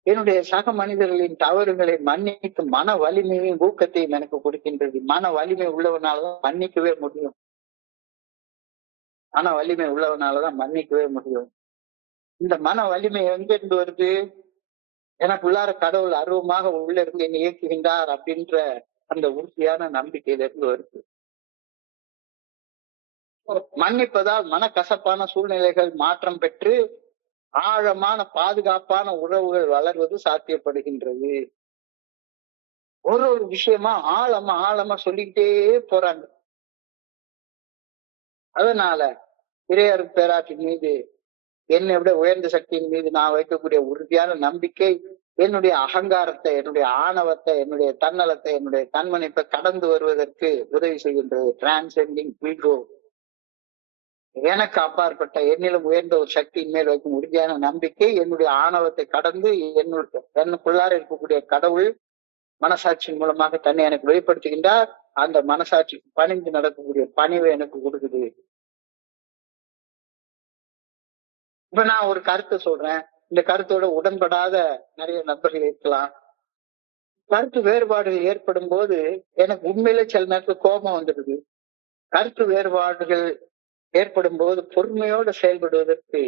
என்னுடைய சக மனிதர்களின் தவறுகளை மன்னிக்கும் மன வலிமையும் ஊக்கத்தையும் எனக்கு கொடுக்கின்றது. மன வலிமை உள்ளவனாலதான் மன்னிக்கவே முடியும். மன வலிமை உள்ளவனாலதான் மன்னிக்கவே முடியும். இந்த மன வலிமை எங்கிருந்து வருது? எனக்குள்ளார கடவுள் அருவமாக உள்ள இருந்து என்னை இயக்குகின்றார் அப்படின்ற அந்த உறுதியான நம்பிக்கையில இருந்து வருது. மன்னிப்பதால் மனக்கசப்பான சூழ்நிலைகள் மாற்றம் பெற்று ஆழமான பாதுகாப்பான உறவுகள் வளர்வது சாத்தியப்படுகின்றது. ஒரு ஒரு விஷயமா ஆழமா சொல்லிக்கிட்டே போறாங்க. அதனால இறையர் பேராற்றின் மீது, என்னை விட உயர்ந்த சக்தியின் மீது நான் வைக்கக்கூடிய உறுதியான நம்பிக்கை என்னுடைய அகங்காரத்தை, என்னுடைய ஆணவத்தை, என்னுடைய தன்னலத்தை, என்னுடைய தன்மனிப்பை கடந்து வருவதற்கு உதவி செய்கின்றது. Transcending ego. எனக்கு அப்பாற்பட்ட என்னிலும் உயர்ந்த ஒரு சக்தியின் மேல் வைக்கும் உறுதியான நம்பிக்கை என்னுடைய ஆணவத்தை கடந்து எனக்குள்ளார இருக்கக்கூடிய கடவுள் மனசாட்சியின் மூலமாக தன்னை எனக்கு வெளிப்படுத்துகின்றார். அந்த மனசாட்சிக்கு பணிந்து நடக்கக்கூடிய பணிவை எனக்கு கொடுக்குது. இப்ப நான் ஒரு கருத்தை சொல்றேன், இந்த கருத்தோட உடன்படாத நிறைய நபர்கள் இருக்கலாம். கருத்து வேறுபாடுகள் ஏற்படும் போது எனக்கு உண்மையிலே சில நேரத்தில் கோபம் வந்துடுது. கருத்து வேறுபாடுகள் ஏற்படும் போது பொறுமையோடு செயல்படுவதற்கு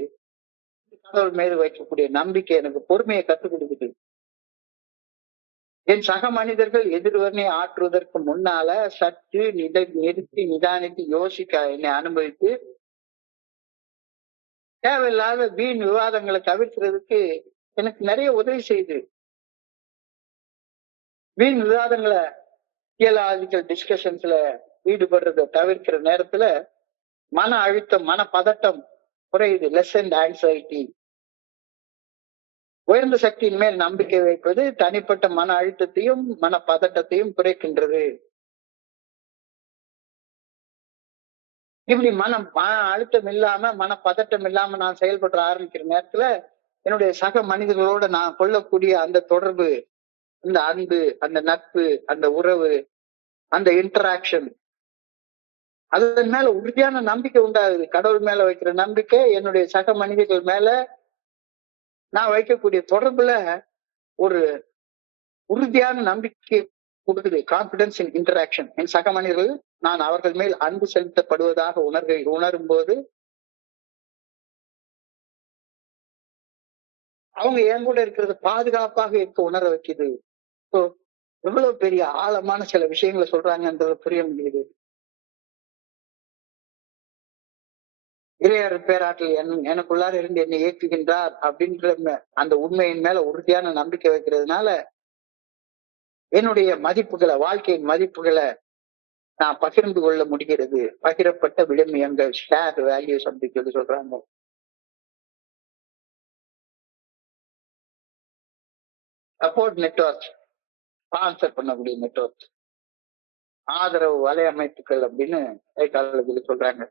கடவுள் மீது வைக்கக்கூடிய நம்பிக்கை எனக்கு பொறுமையை கற்றுக் கொடுக்குது. என் சக மனிதர்கள் எதிர்வனை ஆற்றுவதற்கு முன்னால சற்று நிறுத்தி நிதானித்து யோசிக்க என்னை அனுபவித்து தேவையில்லாத வீண் விவாதங்களை தவிர்க்கிறதுக்கு எனக்கு நிறைய உதவி செய்யுது. வீண் விவாதங்களை, தியலாஜிக்கல் டிஸ்கஷன்ஸ்ல ஈடுபடுறதை தவிர்க்கிற நேரத்துல மன அழுத்தம், மன பதட்டம் குறையுது. Lesson anxiety. உயர்ந்த சக்தியின் மேல் நம்பிக்கை வைப்பது தனிப்பட்ட மன அழுத்தத்தையும் மன பதட்டத்தையும் குறைக்கின்றது. இப்படி மன அழுத்தம் இல்லாம, மன பதட்டம் இல்லாம நான் செயல்பட ஆரம்பிக்கிற நேரத்துல என்னுடைய சக மனிதர்களோட நான் கொள்ளக்கூடிய அந்த தொடர்பு, அந்த அன்பு, அந்த நட்பு, அந்த உறவு, அந்த இன்டராக்ஷன், அதன் மேல உறுதியான நம்பிக்கை உண்டாகுது. கடவுள் மேல வைக்கிற நம்பிக்கை, என்னுடைய சக மனிதர்கள் மேல நான் வைக்கக்கூடிய தொடர்புல ஒரு உறுதியான நம்பிக்கை கொடுக்குது. கான்பிடன்ஸ் இன் இன்டராக்ஷன். என் சக மனிதர்கள் நான் அவர்கள் மேல் அன்பு செலுத்தப்படுவதாக உணரும் போது அவங்க என் கூட இருக்கிறது பாதுகாப்பாக இருக்க உணர வைக்குது. எவ்வளவு பெரிய ஆழமான சில விஷயங்களை சொல்றாங்கன்றத புரிய முடியுது. இறையர் பேராற்றில் எனக்குள்ளார இருந்து என்னை இயக்குகின்றார் அப்படின்ற அந்த உண்மையின் மேல உறுதியான நம்பிக்கை வைக்கிறதுனால என்னுடைய மதிப்புகளை, வாழ்க்கையின் மதிப்புகளை நான் பகிர்ந்து கொள்ள முடிகிறது. பகிரப்பட்ட விழுமியங்கள், ஷேர் வேல்யூஸ் அப்படின்னு சொல்லி சொல்றாங்க. சப்போர்ட் நெட்வொர்க், ஸ்பான்சர் பண்ணக்கூடிய நெட்வொர்க், ஆதரவு வலையமைப்புகள் அப்படின்னு சொல்லி சொல்றாங்க.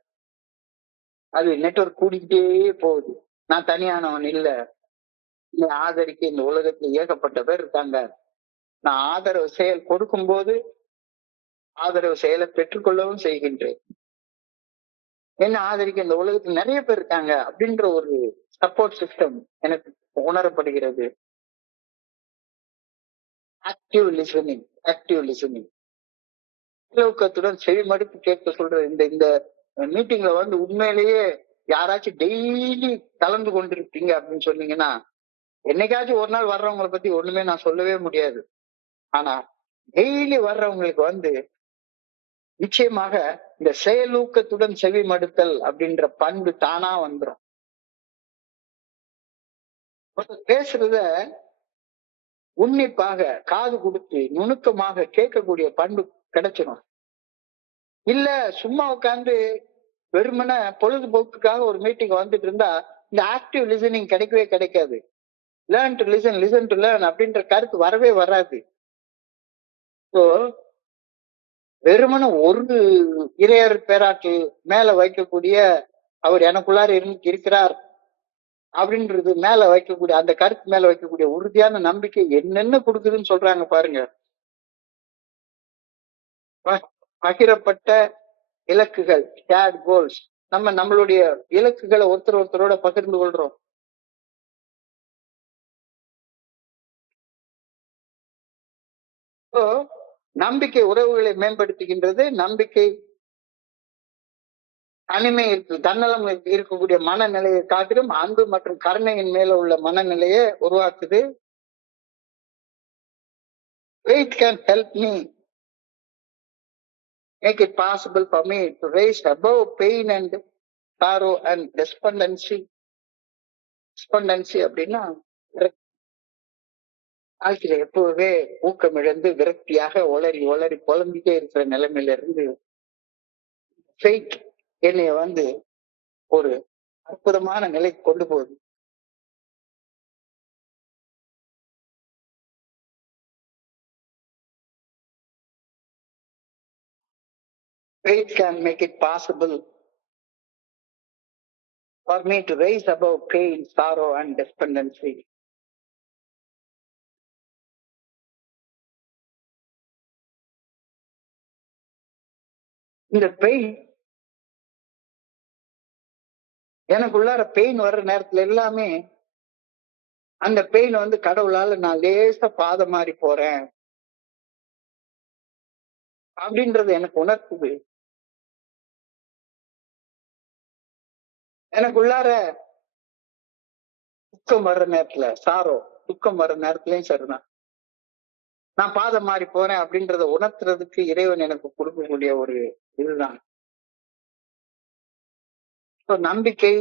அது நெட்வொர்க் கூடிக்கிட்டே போகுது. நான் தனியானவன் இல்ல, ஆதரிக்க இந்த உலகத்துல ஏகப்பட்ட பேர் இருக்காங்க. நான் ஆதரவு செயல் கொடுக்கும் போது ஆதரவு செயலை பெற்றுக்கொள்ளவும் செய்கின்றேன். என்ன ஆதரிக்க இந்த உலகத்துல நிறைய பேர் இருக்காங்க அப்படின்ற ஒரு சப்போர்ட் சிஸ்டம் எனக்கு உணரப்படுகிறது. Active listening. ஆக்டிவ் லிசனிங் செயலூக்கத்துடன் செவிமடுப்பு கேட்க சொல்ற இந்த இந்த மீட்டிங்ல வந்து உண்மையிலேயே யாராச்சும் டெய்லி கலந்து கொண்டிருப்பீங்க அப்படின்னு சொன்னீங்கன்னா, என்னைக்காச்சும் ஒரு நாள் வர்றவங்களை பத்தி ஒண்ணுமே நான் சொல்லவே முடியாது. ஆனா டெய்லி வர்றவங்களுக்கு வந்து நிச்சயமாக இந்த செயலூக்கத்துடன் செவி மடுத்தல் அப்படின்ற பண்பு தானா வந்துடும். பேசுறத உன்னிப்பாக காது கொடுத்து நுணுக்கமாக கேட்கக்கூடிய பண்பு கிடைச்சிடும். இல்ல சும்மா உட்காந்து வெறுமன பொழுதுபோக்குக்காக ஒரு மீட்டிங் வந்துட்டு இருந்தா இந்த ஆக்டிவ் லிசனிங் கிடைக்கவே கிடைக்காது. Learn to listen, listen to learn அப்படின்ற கருத்து வரவே வராது. ஸோ வெறுமன ஒரு இறையர் பேராற்றல் மேல வைக்கக்கூடிய அவர் எனக்குள்ளார இருக்கிறார் அப்படின்றது மேல வைக்கக்கூடிய அந்த கருத்து மேல வைக்கக்கூடிய உறுதியான நம்பிக்கை என்னென்ன கொடுக்குதுன்னு சொல்றாங்க பாருங்க. பகிரப்பட்ட இலக்குகள், ஷேர்ட் கோல்ஸ். நம்மளுடைய இலக்குகளை ஒருத்தரோட பகிர்ந்து கொள்றோம். நம்பிக்கை உறவுகளை மேம்படுத்துகின்றது. நம்பிக்கை தனிமை தன்னலம் இருக்கக்கூடிய மனநிலையை காட்டிலும் அன்பு மற்றும் கருணையின் மேல உள்ள மனநிலையை உருவாக்குது. Faith can help me make it possible for me to rise above pain and sorrow and despondency. அப்படின்னா வாழ்க்கையில எப்பவுமே ஊக்கம் இழந்து விரக்தியாக ஒளரி புலம்பிட்டே இருக்கிற நிலைமையில இருந்து ஃபெய்த் என்னைய வந்து ஒரு அற்புதமான நிலைக்கு கொண்டு போகுது. Faith can make it possible for me to rise above pain, sorrow and despondency. இந்த பெயின் எனக்குள்ளார பெயின் வர்ற நேரத்துல எல்லாமே அந்த பெயின் வந்து கடவுளால நான் லேசா பாதை மாறி போறேன் அப்படின்றது எனக்கு உணர்த்துது. எனக்குள்ளார துக்கம் வர்ற நேரத்துல துக்கம் வர்ற நேரத்துலயும் சரிதான், நான் பாதை மாறி போறேன் அப்படின்றத உணர்த்துறதுக்கு இறைவன் எனக்கு கொடுக்கக்கூடிய ஒரு இதுதான். நம்பிக்கை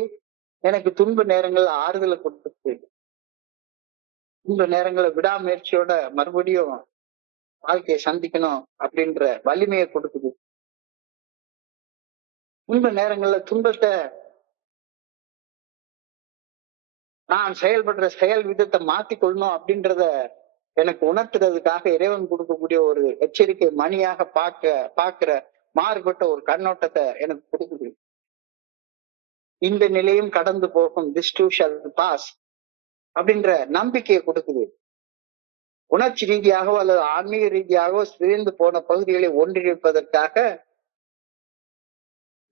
எனக்கு துன்ப நேரங்கள்ல ஆறுதலை கொடுத்துருக்கு. துன்ப நேரங்களை விடாமுயற்சியோட மறுபடியும் வாழ்க்கையை சந்திக்கணும் அப்படின்ற வலிமையை கொடுக்குது. துன்ப நேரங்கள்ல துன்பத்தை நான் செயல்படுற செயல் விதத்தை மாத்திக்கொள்ளணும் அப்படின்றத எனக்கு உணர்த்துறதுக்காக இறைவன் கொடுக்கக்கூடிய ஒரு எச்சரிக்கை மணியாக பார்க்கிற மாறுபட்ட ஒரு கண்ணோட்டத்தை எனக்கு கொடுக்குது. இந்த நிலையும் கடந்து போகும், திஸ் டூ ஷால் பாஸ் அப்படின்ற நம்பிக்கையை கொடுக்குது. உணர்ச்சி ரீதியாகவோ அல்லது ஆன்மீக ரீதியாகவோ சிதைந்து போன பகுதிகளை ஒன்றிணைப்பதற்காக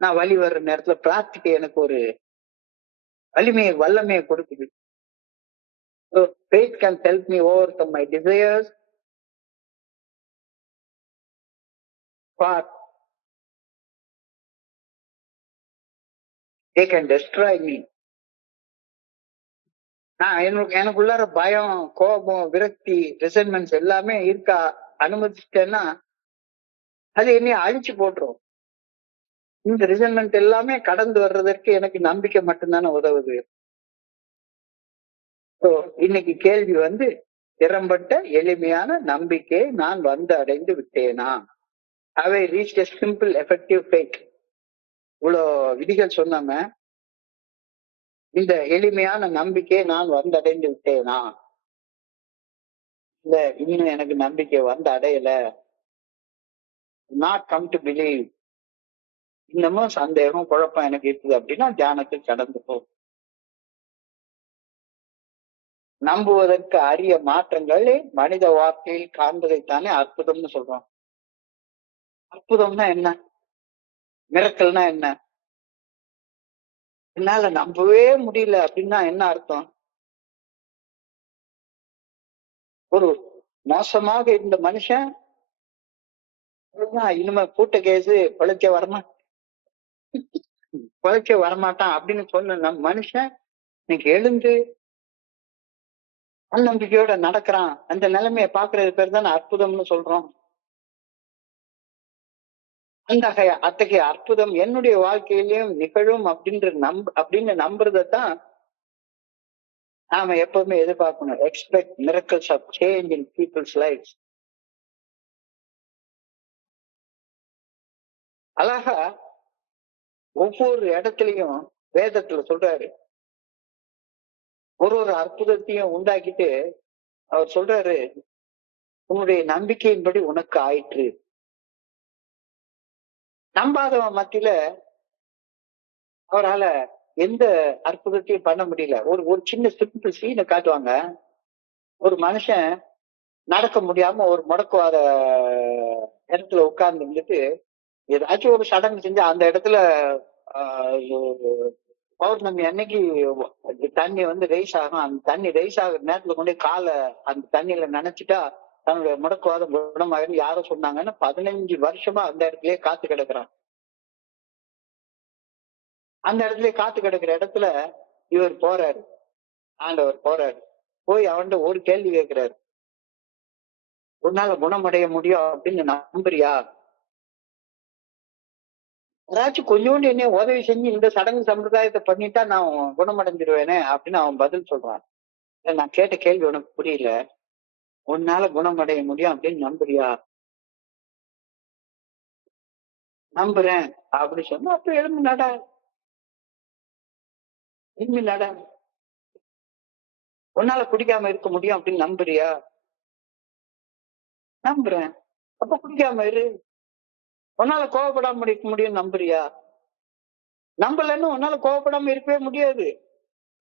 நான் வழி வர்ற நேரத்துல பிரார்த்திக்க எனக்கு ஒரு வல்லமையை கொடுக்குது. So faith can help me overcome my desires for they can destroy me. நான் எனக்குள்ளார பயம், கோபம், விரக்தி, ரிசன்மெண்ட்ஸ் எல்லாமே இருக்க அனுமதிச்சிட்டேன்னா அது என்னைய அழிச்சு போட்டுரும். இந்த ரிசன்மெண்ட் எல்லாமே கடந்து வர்றதற்கு எனக்கு நம்பிக்கை மட்டும்தானே உதவுது. இன்னைக்கு கேள்வி வந்து திறம்பட்ட எளிமையான நம்பிக்கையை நான் வந்து அடைந்து விட்டேனா? Have I reached a simple effective faith? இவ்வளோ விதிகள் சொன்னாம இந்த எளிமையான நம்பிக்கையை நான் வந்து அடைந்து விட்டேனா? இல்ல இன்னும் எனக்கு நம்பிக்கை வந்து அடையல, நாட் கம் டு பிலீவ், இன்னமும் சந்தேகம் குழப்பம் எனக்கு இருக்குது அப்படின்னா தியானத்துக்கு கடந்து போ. நம்புவதற்கு அரிய மாற்றங்களே மனித வாழ்க்கையில் காண்பதைத்தானே அற்புதம்னு சொல்றோம். அற்புதம்னா என்ன? மிரக்கல்னா என்ன? என்னால நம்பவே முடியல அப்படின்னா என்ன அர்த்தம்? ஒரு மோசமாக இருந்த மனுஷன் இனிமே கூட்ட கேஸ் பிழைக்க வரமாட்டான் அப்படின்னு சொன்ன நம் மனுஷன் இன்னைக்கு எழுந்து நம்பிக்கையோட நடக்கிறான். அந்த நிலைமையை பாக்குறது பேர் தான் அற்புதம்னு சொல்றோம். அத்தகைய அற்புதம் என்னுடைய வாழ்க்கையிலயும் நிகழும் அப்படின்னு நம்புறதான் நாம எப்பவுமே எதிர்பார்க்கணும். Expect miracles of change in people's life. அழகா ஒவ்வொரு இடத்துலயும் வேதத்துல சொல்றாரு, ஒரு அற்புதத்தையும் உண்டாக்கிட்டு அவர் சொல்றாரு, உன்னுடைய நம்பிக்கையின்படி உனக்கு ஆயிற்று. நம்பாதவன் மத்தியில அவரால எந்த அற்புதத்தையும் பண்ண முடியல. ஒரு சின்ன சிம்பிள் சீனை காட்டுவாங்க. ஒரு மனுஷன் நடக்க முடியாம ஒரு முடக்குவாத இடத்துல உட்கார்ந்து இருந்துட்டு ஏதாச்சும் ஒரு சடங்கு செஞ்சு அந்த இடத்துல பௌர்ணமி அன்னைக்கு தண்ணி ரைஸ் ஆகும். அந்த தண்ணி ரைஸ் ஆகுற நேரத்துல கொண்டு காலை அந்த தண்ணியில நினைச்சிட்டா தன்னுடைய முடக்குவாதம் குணமாகுன்னு யாரோ சொன்னாங்கன்னு 15 வருஷமா அந்த இடத்துலயே காத்து கிடக்குறான். அந்த இடத்துல காத்து கிடக்குற இடத்துல இவர் போறாரு, ஆண்டவர் போறாரு. போய் அவன்கிட்ட ஒரு கேள்வி கேட்கிறாரு, உன்னால குணமடைய முடியும் அப்படின்னு நம்புறியா? ஏதாச்சும் கொஞ்சோண்டு என்ன உதவி செஞ்சு இந்த சடங்கு சம்பிரதாயத்தை பண்ணிட்டா நான் குணமடைஞ்சிருவேனே அப்படின்னு அவன் பதில் சொல்றான். நான் கேட்ட கேள்வி உனக்கு புரியல. உன்னால குணமடைய முடியும் அப்படின்னு நம்புறியா? நம்புறேன் அப்படி சொன்னா அப்ப எழுந்து நட. உன்னால குடிக்காம இருக்க முடியும் அப்படின்னு நம்புறியா? நம்புறேன். அப்ப குடிக்காம இரு. உன்னால கோவப்படாம இருக்க முடியும் நம்புறியா? நம்பலன்னு உன்னால கோவப்படாம இருக்கவே முடியாது.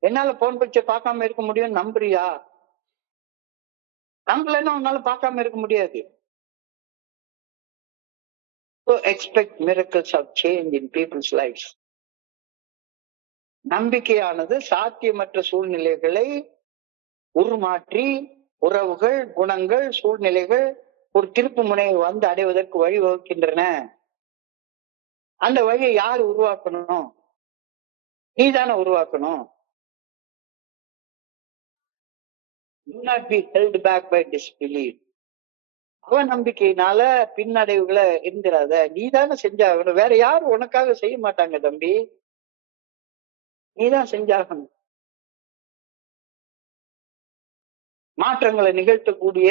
என்னால போன் பிக்சர் பார்க்காம இருக்க முடியும் நம்புறியா? நம்பலன்னு உன்னால பார்க்காம இருக்க முடியாது. So expect miracles of change in people's lives. நம்பிக்கையானது சாத்தியமற்ற சூழ்நிலைகளை உருமாற்றி உறவுகள், குணங்கள், சூழ்நிலைகள் ஒரு திருப்பு முனையை அடைவதற்கு வழிவகுக்கின்றன. அந்த வழியை யார் உருவாக்கணும்? நீதானே உருவாக்கணும். Do not be held back by disbelief. அவநம்பிக்கையினால பின்னடைவுகளை இருந்துடாத. நீதானே செஞ்சாகணும். வேற யாரும் உனக்காக செய்ய மாட்டாங்க தம்பி, நீதான் செஞ்சாகணும். மாற்றங்களை நிகழ்த்தக்கூடிய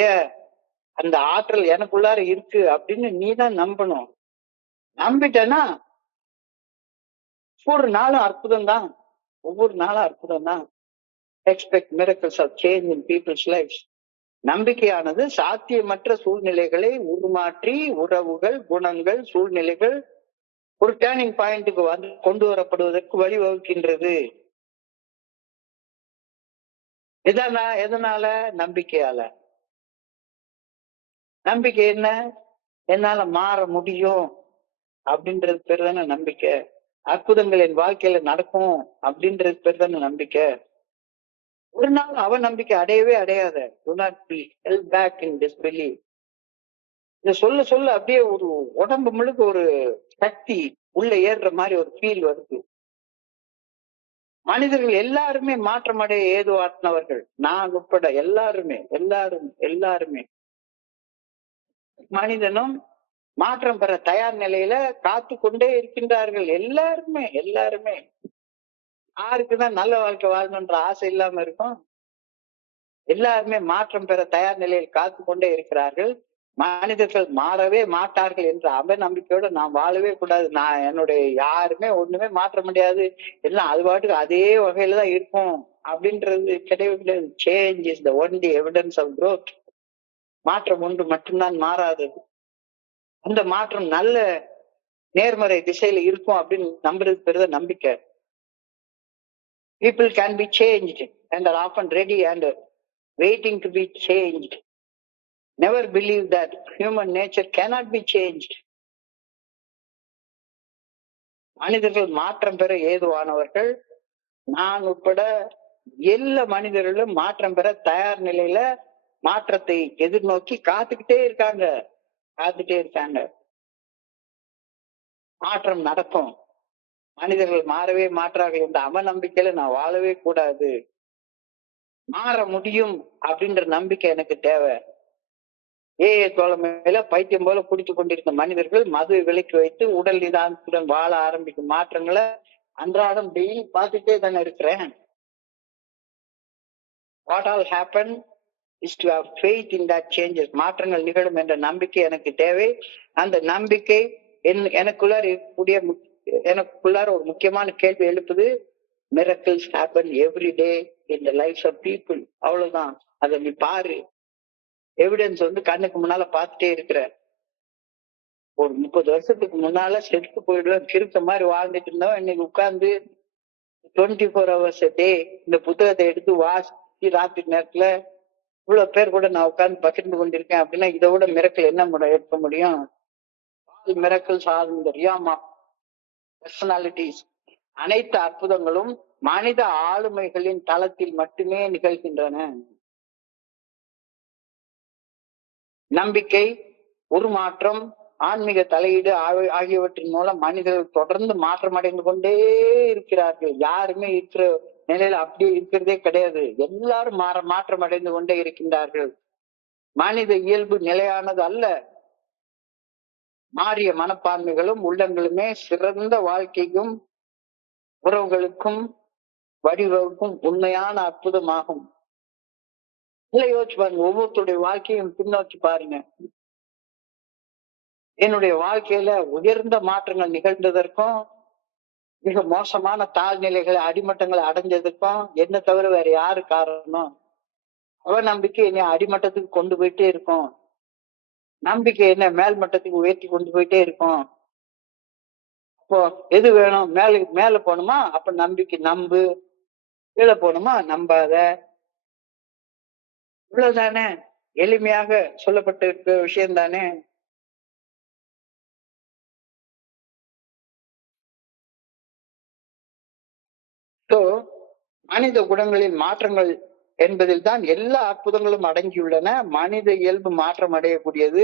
அந்த ஆற்றல் எனக்குள்ளார இருக்கு அப்படின்னு நீதான் நம்பணும். நம்பிட்டேன்னா ஒவ்வொரு நாளும் அற்புதம் தான். ஒவ்வொரு நாளும் அற்புதம் தான். Expect miracles of change in people's life. நம்பிக்கையானது சாத்தியமற்ற சூழ்நிலைகளை உருமாற்றி உறவுகள், குணங்கள், சூழ்நிலைகள் ஒரு டேர்னிங் பாயிண்ட்டுக்கு கொண்டு வரப்படுவதற்கு வழிவகுக்கின்றது. எதனால? நம்பிக்கையால. நம்பிக்கை என்ன? என்னால மாற முடியும் அப்படின்றது பேர் தானே நம்பிக்கை. அற்புதங்கள் என் வாழ்க்கையில நடக்கும் அப்படின்றது பேர் தானே நம்பிக்கை. ஒரு நாள் அவநம்பிக்கை அடையவே அடையாத. Do not be held back in disbelief. இத சொல்ல சொல்ல அப்படியே ஒரு உடம்பு முழுக்க ஒரு சக்தி உள்ள ஏறுற மாதிரி ஒரு ஃபீல் வருது. மனிதர்கள் எல்லாருமே மாற்றம் அடைய ஏதுவானவர்கள், நான் உட்பட எல்லாருமே மனிதனும் மாற்றம் பெற தயார் நிலையில காத்து கொண்டே இருக்கின்றார்கள். எல்லாருமே யாருக்குதான் நல்ல வாழ்க்கை வாழணுன்ற ஆசை இல்லாம இருக்கும்? எல்லாருமே மாற்றம் பெற தயார் நிலையில் காத்து கொண்டே இருக்கிறார்கள். மனிதர்கள் மாறவே மாட்டார்கள் என்ற அவநம்பிக்கையோட நான் வாழவே கூடாது. நான் என்னுடைய யாருமே ஒண்ணுமே மாற்ற முடியாது, எல்லாம் அது பாட்டுக்கு அதே வகையில தான் இருக்கும் அப்படின்றது கிடையவே. Change is the only evidence of growth. மாற்றம் ஒன்று மட்டும்தான் மாறாதது. அந்த மாற்றம் நல்ல நேர்மறை திசையில இருக்கும் அப்படின்னு நம்புறது பெரிய நம்பிக்கை. People can be changed and are often ready and waiting to be changed. Never believe that human nature cannot be changed. மனிதர்கள் மாற்றம் பெற ஏதுவானவர்கள், நான் உட்பட எல்லா மனிதர்களும் மாற்றம் பெற தயார் நிலையில மாற்றத்தை எதிர்நோக்கி காத்துக்கிட்டே இருக்காங்க. மாற்றம் நடக்கும். மனிதர்கள் மாறவே மாற்றார்கள் என்ற அவநம்பிக்கையில நான் வாழவே கூடாது. மாற முடியும் அப்படின்ற நம்பிக்கை எனக்கு தேவை. தோழமையில பைத்தியம் போல குடித்துக் கொண்டிருந்த மனிதர்கள் மது விலக்கி வைத்து உடல் நிதானத்துடன் வாழ ஆரம்பிக்கும் மாற்றங்களை அன்றாடம் டெய்லி பார்த்துட்டே தானே இருக்கிறேன். What all happen is to have faith in that changes. மாற்றங்கள் நிகழும் என்ற நம்பிக்கை எனக்கு தேவை. அந்த நம்பிக்கை எனக்குள்ளார ஒரு முக்கியமான கேள்வி எழுப்புது. miracles happen every day in the lives of people. அவ்வளவுதான். அதை நீ பாரு. எவிடன்ஸ் கண்ணுக்கு முன்னால பார்த்துட்டே இருக்கிற. ஒரு 30 வருஷத்துக்கு முன்னால செத்து போயிடுவேன் கிறுக்க மாதிரி வாழ்ந்துட்டு இருந்தவன் இன்னைக்கு உட்கார்ந்து 24 hours a day இந்த புத்தகத்தை எடுத்து வாசி ராத்திரி நேரத்துல இவ்வளவு பேர் கூட நான் உட்கார்ந்து பகிர்ந்து கொண்டிருக்கேன் அப்படின்னா இதை விட மிரக்கல் என்ன இருக்க முடியும்? மிரக்கல்ஸ் ஆர் இந்த ரியாமா பர்சனாலிட்டிஸ். அனைத்து அற்புதங்களும் மனித ஆளுமைகளின் தளத்தில் மட்டுமே நிகழ்கின்றன. நம்பிக்கை, உருமாற்றம், ஆன்மீக தலையீடு ஆகியவற்றின் மூலம் மனிதர்கள் தொடர்ந்து மாற்றம் அடைந்து கொண்டே இருக்கிறார்கள். யாருமே இருக்கிற நிலையில அப்படியே இருக்கிறதே கிடையாது. எல்லாரும் மாற்றம் அடைந்து கொண்டே இருக்கின்றார்கள். மனித இயல்பு நிலையானது அல்ல. மாறிய மனப்பான்மைகளும் உள்ளங்களுமே சிறந்த வாழ்க்கைக்கும் உறவுகளுக்கும் வடிவகுக்கும் உண்மையான அற்புதமாகும். யோசிச்சு பாருங்க, ஒவ்வொருத்தருடைய வாழ்க்கையும் பின்னோக்கி பாருங்க. என்னுடைய வாழ்க்கையில உயர்ந்த மாற்றங்கள் நிகழ்ந்ததற்கும் மிக மோசமான தாழ்நிலைகளை அடிமட்டங்களை அடைஞ்சதுக்கும் என்ன தவிர வேற யாரு காரணம்? அவநம்பிக்கை என்னை அடிமட்டத்துக்கு கொண்டு போயிட்டே இருக்கும். நம்பிக்கை என்ன மேல் மட்டத்துக்கு உயர்த்தி கொண்டு போயிட்டே இருக்கும். இப்போ எது வேணும்? மேல போகணுமா? அப்ப நம்பிக்கை நம்பு. கீழே போகணுமா? நம்பாத. இவ்வளவுதானே, எளிமையாக சொல்லப்பட்டிருக்க விஷயம் தானே. மனித குணங்களின் மாற்றங்கள் என்பதில் தான் எல்லா அற்புதங்களும் அடங்கியுள்ளன. மனித இயல்பு மாற்றம் அடையக்கூடியது,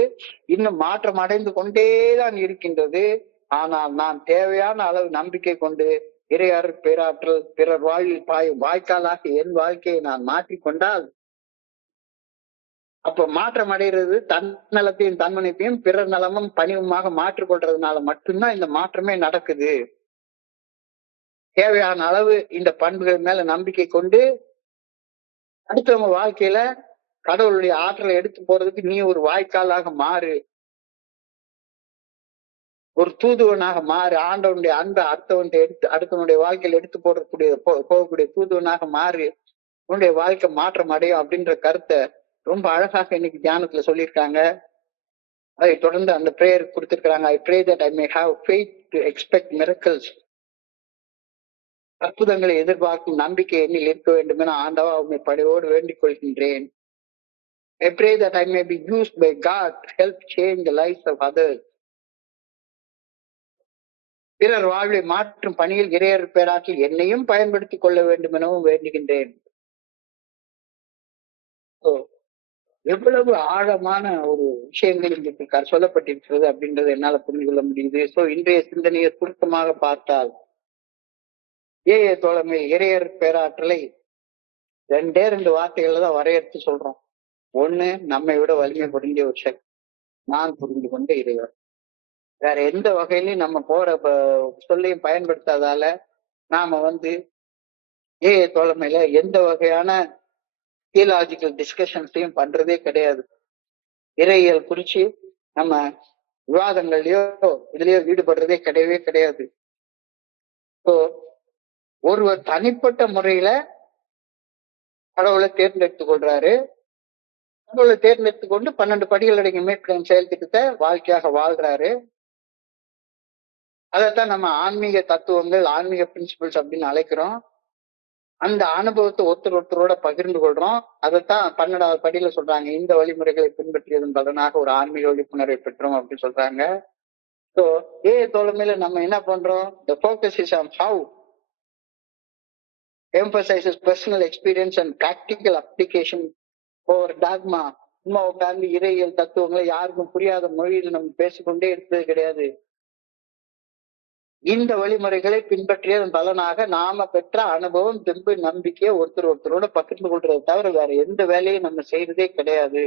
இன்னும் மாற்றம் அடைந்து கொண்டேதான் இருக்கின்றது. ஆனால் நான் தேவையான அளவு நம்பிக்கை கொண்டு இறையாறு பேராற்றல் பிறர் வாழ்வில் பாயும் வாய்க்காலாக என் வாழ்க்கையை நான் மாற்றிக்கொண்டால், அப்ப மாற்றம் அடைகிறது தன்னலத்தையும் தன்மனைப்பையும் பிறர் நலமும் பணிவுமாக மாற்றிக்கொள்றதுனால மட்டும்தான் இந்த மாற்றமே நடக்குது. தேவையான அளவு இந்த பண்புகள் மேல நம்பிக்கை கொண்டு அடுத்தவங்க வாழ்க்கையில கடவுளுடைய ஆற்றலை எடுத்து போறதுக்கு நீ ஒரு வாய்க்காலாக மாறு, ஒரு தூதுவனாக மாறு. ஆண்டவனுடைய அன்பை அடுத்தவனுடைய வாழ்க்கையில எடுத்து போகக்கூடிய தூதுவனாக மாறு. உன்னுடைய வாழ்க்கை மாற்றம் அடையும் அப்படின்ற கருத்தை ரொம்ப அழகாக இன்னைக்கு தியானத்துல சொல்லியிருக்காங்க. அதை தொடர்ந்து அந்த பிரேயர் கொடுத்திருக்கிறாங்க. I pray that I may have faith to expect miracles. அற்புதங்களை எதிர்பார்க்கும் நம்பிக்கை என்னில் இருக்க வேண்டும் என ஆண்டவா உண்மை படையோடு வேண்டிக் கொள்கின்றேன். I pray that I may be used by God to help change the lives of others. பிறர் வாழ்வை மாற்றும் பணியில் இறையர் பேராற்றில் என்னையும் பயன்படுத்திக் கொள்ள வேண்டும் எனவும் வேண்டுகின்றேன். எவ்வளவு ஆழமான ஒரு விஷயங்கள் இங்கு சொல்லப்பட்டிருக்கிறது அப்படின்றது என்னால புரிந்து கொள்ள முடியுது. இன்றைய சிந்தனையை சுருக்கமாக பார்த்தால், தோழமை இறையர் பேராற்றலை 2 வார்த்தைகள்ல தான் வரையறுத்து சொல்றோம். ஒண்ணு, நம்மை விட வலிமை பொருந்திய ஒரு சக்தி, நான் புரிந்து கொண்ட இறைவர். வேற எந்த வகையிலையும் நம்ம போற சொல்லையும் பயன்படுத்தாதால நாம தோழமையில எந்த வகையான தியலாஜிக்கல் டிஸ்கஷன்ஸையும் பண்றதே கிடையாது. இறையியல் குறிச்சு நம்ம விவாதங்கள்லயோ இதுலயோ ஈடுபடுறதே கிடையவே கிடையாது. ஒருவர் தனிப்பட்ட முறையில கடவுளை தேர்ந்தெடுத்துக் கொள்றாரு. கடவுளை தேர்ந்தெடுத்து கொண்டு 12 படிகள் அடங்கிய மீட்பின் செயல் திட்டத்தை வாழ்க்கையாக வாழ்றாரு. அதைத்தான் நம்ம ஆன்மீக தத்துவங்கள், ஆன்மீக பிரின்சிபிள்ஸ் அப்படின்னு அழைக்கிறோம். அந்த அனுபவத்தை ஒருத்தரோட பகிர்ந்து கொள்றோம். அதைத்தான் 12வது படியில சொல்றாங்க, இந்த வழிமுறைகளை பின்பற்றியதன் பலனாக ஒரு ஆன்மீக விழிப்புணர்வை பெற்றோம் அப்படின்னு சொல்றாங்க. தோழமையில நம்ம என்ன பண்றோம்? The focus is on how emphasizes personal experience and practical application ஒரு டாக்மா சும்மா உட்கார்ந்து இறையியல் தத்துவங்களை யாருக்கும் புரியாத மொழியில் நம்ம பேசிக்கொண்டே இருப்பது கிடையாது. இந்த வழிமுறைகளை பின்பற்றியதன் பலனாக நாம பெற்ற அனுபவம், தெம்பு, நம்பிக்கையை ஒருத்தரோட பகிர்ந்து கொள்றதை தவிர வேற எந்த வேலையும் நம்ம செய்யறதே கிடையாது.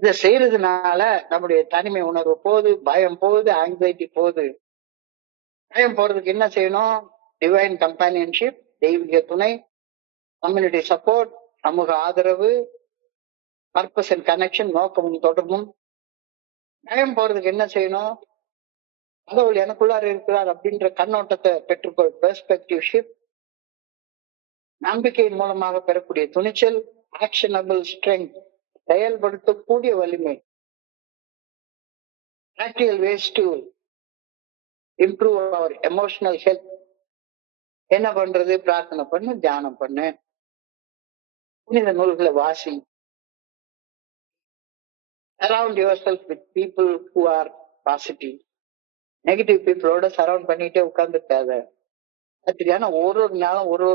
இதை செய்யறதுனால நம்முடைய தனிமை உணர்வு போகுது, பயம் போகுது, ஆங்ஸைட்டி போகுது. பயம் போறதுக்கு என்ன செய்யணும்? டிவைன் கம்பானியன்ஷிப், தெய்வீக துணை, கம்யூனிட்டி சப்போர்ட், சமூக ஆதரவு, பர்பஸ் அண்ட் கனெக்ஷன், நோக்கமும் தொடர்பும். பயம் போறதுக்கு என்ன செய்யணும்? கடவுள் எனக்குள்ளார இருக்கிறார் அப்படின்ற கண்ணோட்டத்தை பெற்றுக்கொள், பெர்ஸ்பெக்டிவ் ஷிஃப்ட். நம்பிக்கையின் மூலமாக பெறக்கூடிய துணிச்சல், ஆக்ஷனபிள் ஸ்ட்ரெங்க், செயல்படுத்தக்கூடிய வலிமை. Practical ways to improve our emotional health. என்ன பண்றது? பிரார்த்தனை பண்ணு, தியானம் பண்ணு, புனித நூல்களை வாசி. Surround yourself with people who are positive. Negative பீப்புளோட சரௌண்ட் பண்ணிட்டே உட்கார்ந்துருக்காத. சரியான ஒரு நாளும் ஒரு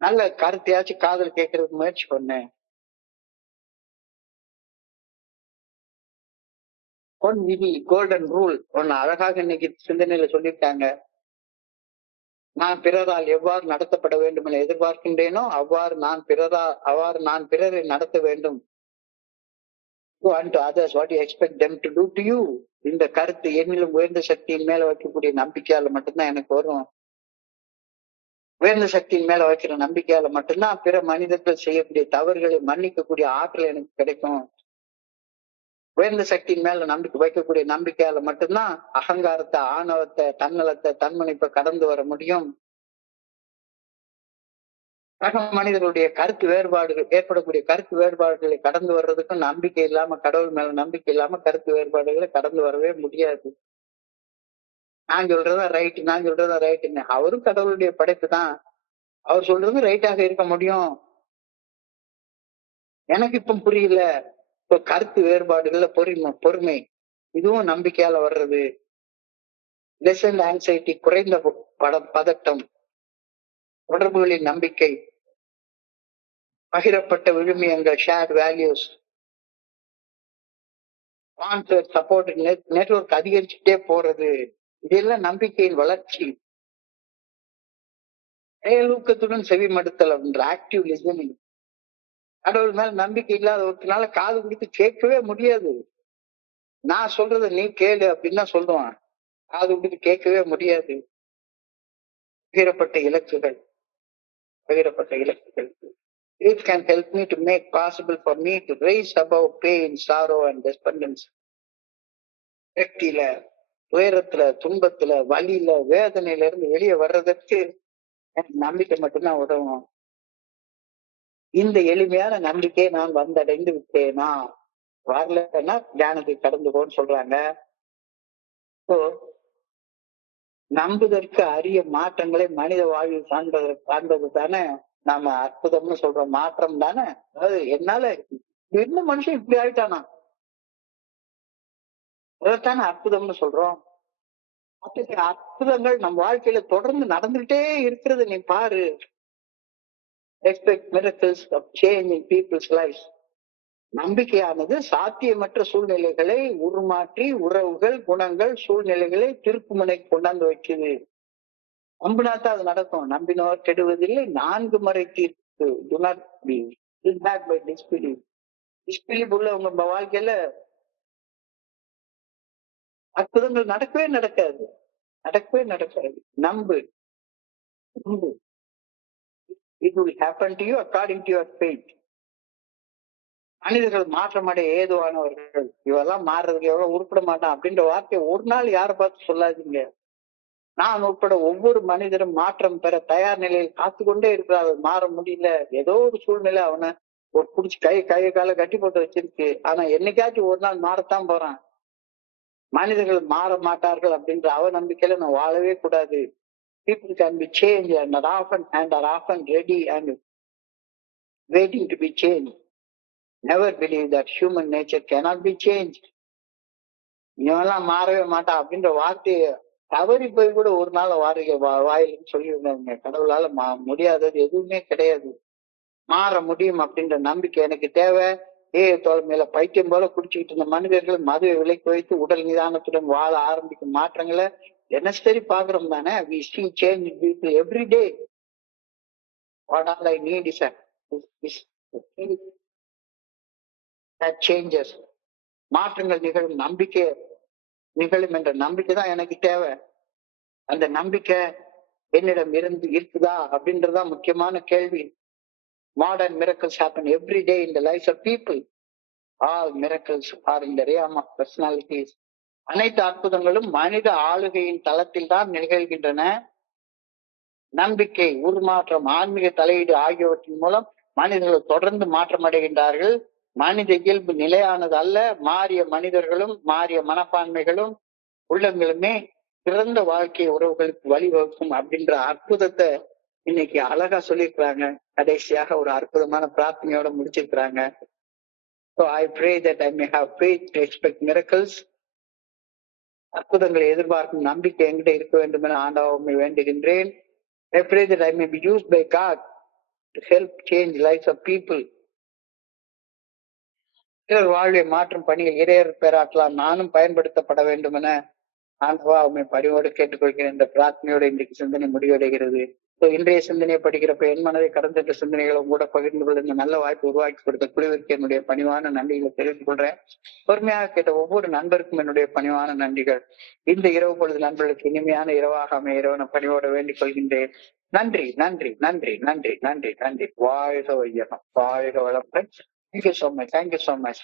நல்ல கருத்தையாச்சும் காதல் கேட்கறதுக்கு முயற்சி பண்ணு. பொன் விதி, கோல்டன் ரூல் ஒன்னு அழகாக இன்னைக்கு சிந்தனையில சொல்லியிருக்காங்க. நான் பிறரால் எவ்வாறு நடத்தப்பட வேண்டும் என எதிர்பார்க்கின்றேனோ அவ்வாறு நான் பிறரை நடத்த வேண்டும். Others what you expect them to do to you. இந்த கருத்து என்னிலும் உயர்ந்த சக்தியின் மேல வைக்கக்கூடிய நம்பிக்கையால மட்டும்தான் எனக்கு வரும். உயர்ந்த சக்தியின் மேல வைக்கிற நம்பிக்கையால மட்டும்தான் பிற மனிதர்கள் செய்யக்கூடிய தவறுகளை மன்னிக்கக்கூடிய ஆற்றல் எனக்கு கிடைக்கும். உயர்ந்த சக்தியின் மேல வைக்கக்கூடிய நம்பிக்கையால மட்டும்தான் அகங்காரத்தை, ஆணவத்தை, தன்னலத்தை, தன்மணிப்பை கடந்து வர முடியும். சக மனிதர்களுடைய கருத்து வேறுபாடுகள், ஏற்படக்கூடிய கருத்து வேறுபாடுகளை கடந்து வர்றதுக்கும் நம்பிக்கை இல்லாம, கடவுள் மேல நம்பிக்கை இல்லாம கருத்து வேறுபாடுகளை கடந்து வரவே முடியாது. நான் சொல்றதா ரைட்டு, நான் சொல்றதா ரைட்டுன்னு. அவரும் கடவுளுடைய படைப்பு தான். அவர் சொல்றது ரைட்டாக இருக்க முடியும். எனக்கு இப்ப புரியல. இப்போ கருத்து வேறுபாடுகள்ல பொறுமை, இதுவும் நம்பிக்கையால வர்றது. லெஸ் அண்ட் ஆங்ஸைட்டி, குறைந்த பதட்டம், தொடர்புகளின் நம்பிக்கை, பகிரப்பட்ட விழுமியங்கள், ஷேர்ட் வேல்யூஸ், சப்போர்ட் நெட்வொர்க் அதிகரிச்சுட்டே போறது. இதெல்லாம் நம்பிக்கையின் வளர்ச்சி. செயலூக்கத்துடன் செவிமடுத்தல் அப்படின்ற ஆக்டிவ் லிசனிங். கடவுள் மேல நம்பிக்கை இல்லாத ஒருத்தனால காது கொடுத்து கேட்கவே முடியாது. நான் சொல்றத நீ கேளு அப்படின்னு தான் சொல்லுவான். காது கொடுத்து கேட்கவே முடியாது. பகிரப்பட்ட இலக்குகள். It can help me to make possible for me to rise above pain, sorrow and despondence. வெற்றியில, துயரத்துல, துன்பத்துல, வலியில, வேதனையில இருந்து வெளியே வர்றதற்கு எனக்கு நம்பிக்கை மட்டும்தான் உதவும். இந்த எளிமையான நம்பிக்கை நான் வந்தடைந்து விட்டேனா? வரலன்னா தியானத்தை கடந்து போன்னு சொல்றாங்க. நம்புதற்கு அரிய மாற்றங்களை மனித வாழ்வில் காண்பது தானே நாம அற்புதம்னு சொல்றோம். மாற்றம் தானே. அதாவது என்னால என்ன மனுஷன் இப்படி ஆயிட்டானா, அதைத்தானே அற்புதம்னு சொல்றோம். அற்புதங்கள் நம் வாழ்க்கையில தொடர்ந்து நடந்துகிட்டே இருக்கிறது நீ பாரு. Expect miracles of change in people's lives. நம்பிக்கையானது சாத்தியமற்ற சூழ்நிலைகளை உருமாற்றி உறவுகள், குணங்கள், சூழ்நிலைகளை திருப்புமுனை கொண்டாந்து வைக்குது. நம்பினாத்தான் அது நடக்கும். நம்பினோர் கெடுவதில்லை, 4 முறை தீர்ப்பு. Do not be held back by disbelief. Disbelief உள்ள உங்க வாழ்க்கையில அற்புதங்கள் நடக்கவே நடக்காது. நம்பு. It will happen to you according to your faith. மனிதர்கள் மாற்றமடைய ஏதுவானவர்கள். இவெல்லாம் மாறுறதுக்கு எவ்வளவு உருப்பட மாட்டான் அப்படின்ற வார்த்தையை ஒரு நாள் யாரை பார்த்து சொல்லாதீங்க. நான் உட்பட ஒவ்வொரு மனிதரும் மாற்றம் பெற தயார் நிலையில் காத்து கொண்டே இருக்கிறார்கள். மாற முடியல. ஏதோ ஒரு சூழ்நிலை அவனை ஒரு புடிச்சு கையை கால கட்டி போட்டு வச்சிருக்கு. ஆனா என்னைக்காச்சும் ஒரு நாள் மாறத்தான் போறான். மனிதர்கள் மாற மாட்டார்கள் அப்படின்ற அவநம்பிக்கையில நான் வாழவே கூடாது. People can be changed and are often ready and waiting to be changed. Never believe that human nature cannot be changed. இவெல்லாம் மாறவே மாட்டான் அப்படின்ற வார்த்தையை தவறி போய் கூட ஒரு நாள் வாயிலுன்னு சொல்லியிருந்தாங்க. கடவுளால முடியாதது எதுவுமே கிடையாது. மாற முடியும் அப்படின்ற நம்பிக்கை எனக்கு தேவை. தோழமையில பைத்தியம் போல குடிச்சுக்கிட்டு இருந்த மனிதர்கள் மதுவை விலைக்கு வைத்து உடல் நிதானத்துடன் வாழ ஆரம்பிக்கும் மாற்றங்களை தினசரி பாக்குறோம் தானே. we see change in people every day. what all I need is that changes. மாற்றங்கள் நிகழும், நம்பிக்கை நிகழும் என்ற நம்பிக்கை தான் எனக்கு தேவை. அந்த நம்பிக்கை என்னிடம் இருக்குதா அப்படின்றதா முக்கியமான கேள்வி. Modern miracles happen every day in the lives of people. All miracles are in the realm of personalities. அனைத்து அற்புதங்களும் மனித ஆளுகையின் தளத்தில் தான் நிகழ்கின்றன. நம்பிக்கை, உருமாற்றம், ஆன்மீக தலையீடு ஆகியவற்றின் மூலம் மனிதர்கள் தொடர்ந்து மாற்றம் அடைகின்றார்கள். மனித இயல்பு நிலையானது அல்ல. மாறிய மனிதர்களும் மாறிய மனப்பான்மைகளும் உள்ளங்களுமே சிறந்த வாழ்க்கை உறவுகளுக்கு வழிவகுக்கும் அப்படின்ற அற்புதத்தை இன்னைக்கு அழகா சொல்லியிருக்கிறாங்க. கடைசியாக ஒரு அற்புதமான பிரார்த்தனையோட முடிச்சிருக்கிறாங்க. So I pray that I may have faith to expect miracles. அற்புதங்களை எதிர்பார்க்கும் நம்பிக்கை என்கிட்ட இருக்க வேண்டும் என ஆண்டவரை வேண்டுகின்றேன். I pray that I may be used by God to help change lives of people. பிறர் வாழ்வை மாற்றும் பணியில் இறையர் பேராற்றலாம் நானும் பயன்படுத்தப்பட வேண்டும் என ஆண்டவா உண்மை பணியோடு கேட்டுக்கொள்கிறேன். இந்த பிரார்த்தனையோடு இன்றைக்கு சிந்தனை முடிவடைகிறது. இன்றைய சிந்தனையை படிக்கிறப்ப என் மனதை கடந்த சிந்தனைகளை கூட பகிர்ந்து கொள்ள இந்த நல்ல வாய்ப்பு உருவாக்கி கொடுத்த குழுவிற்கு என்னுடைய பணிவான நன்றிகளை தெரிவித்துக் கொள்றேன். பொறுமையாக கேட்ட ஒவ்வொரு நண்பருக்கும் என்னுடைய பணிவான நன்றிகள். இந்த இரவு பொழுது நண்பர்களுக்கு இனிமையான இரவாக அமைய இரவன பணியோடு வேண்டிக் கொள்கின்றேன். நன்றி, நன்றி, நன்றி, நன்றி, நன்றி, நன்றி. வாழ்க வையகம், வாழ்க வளமுடன். Thank you so much. Thank you so much.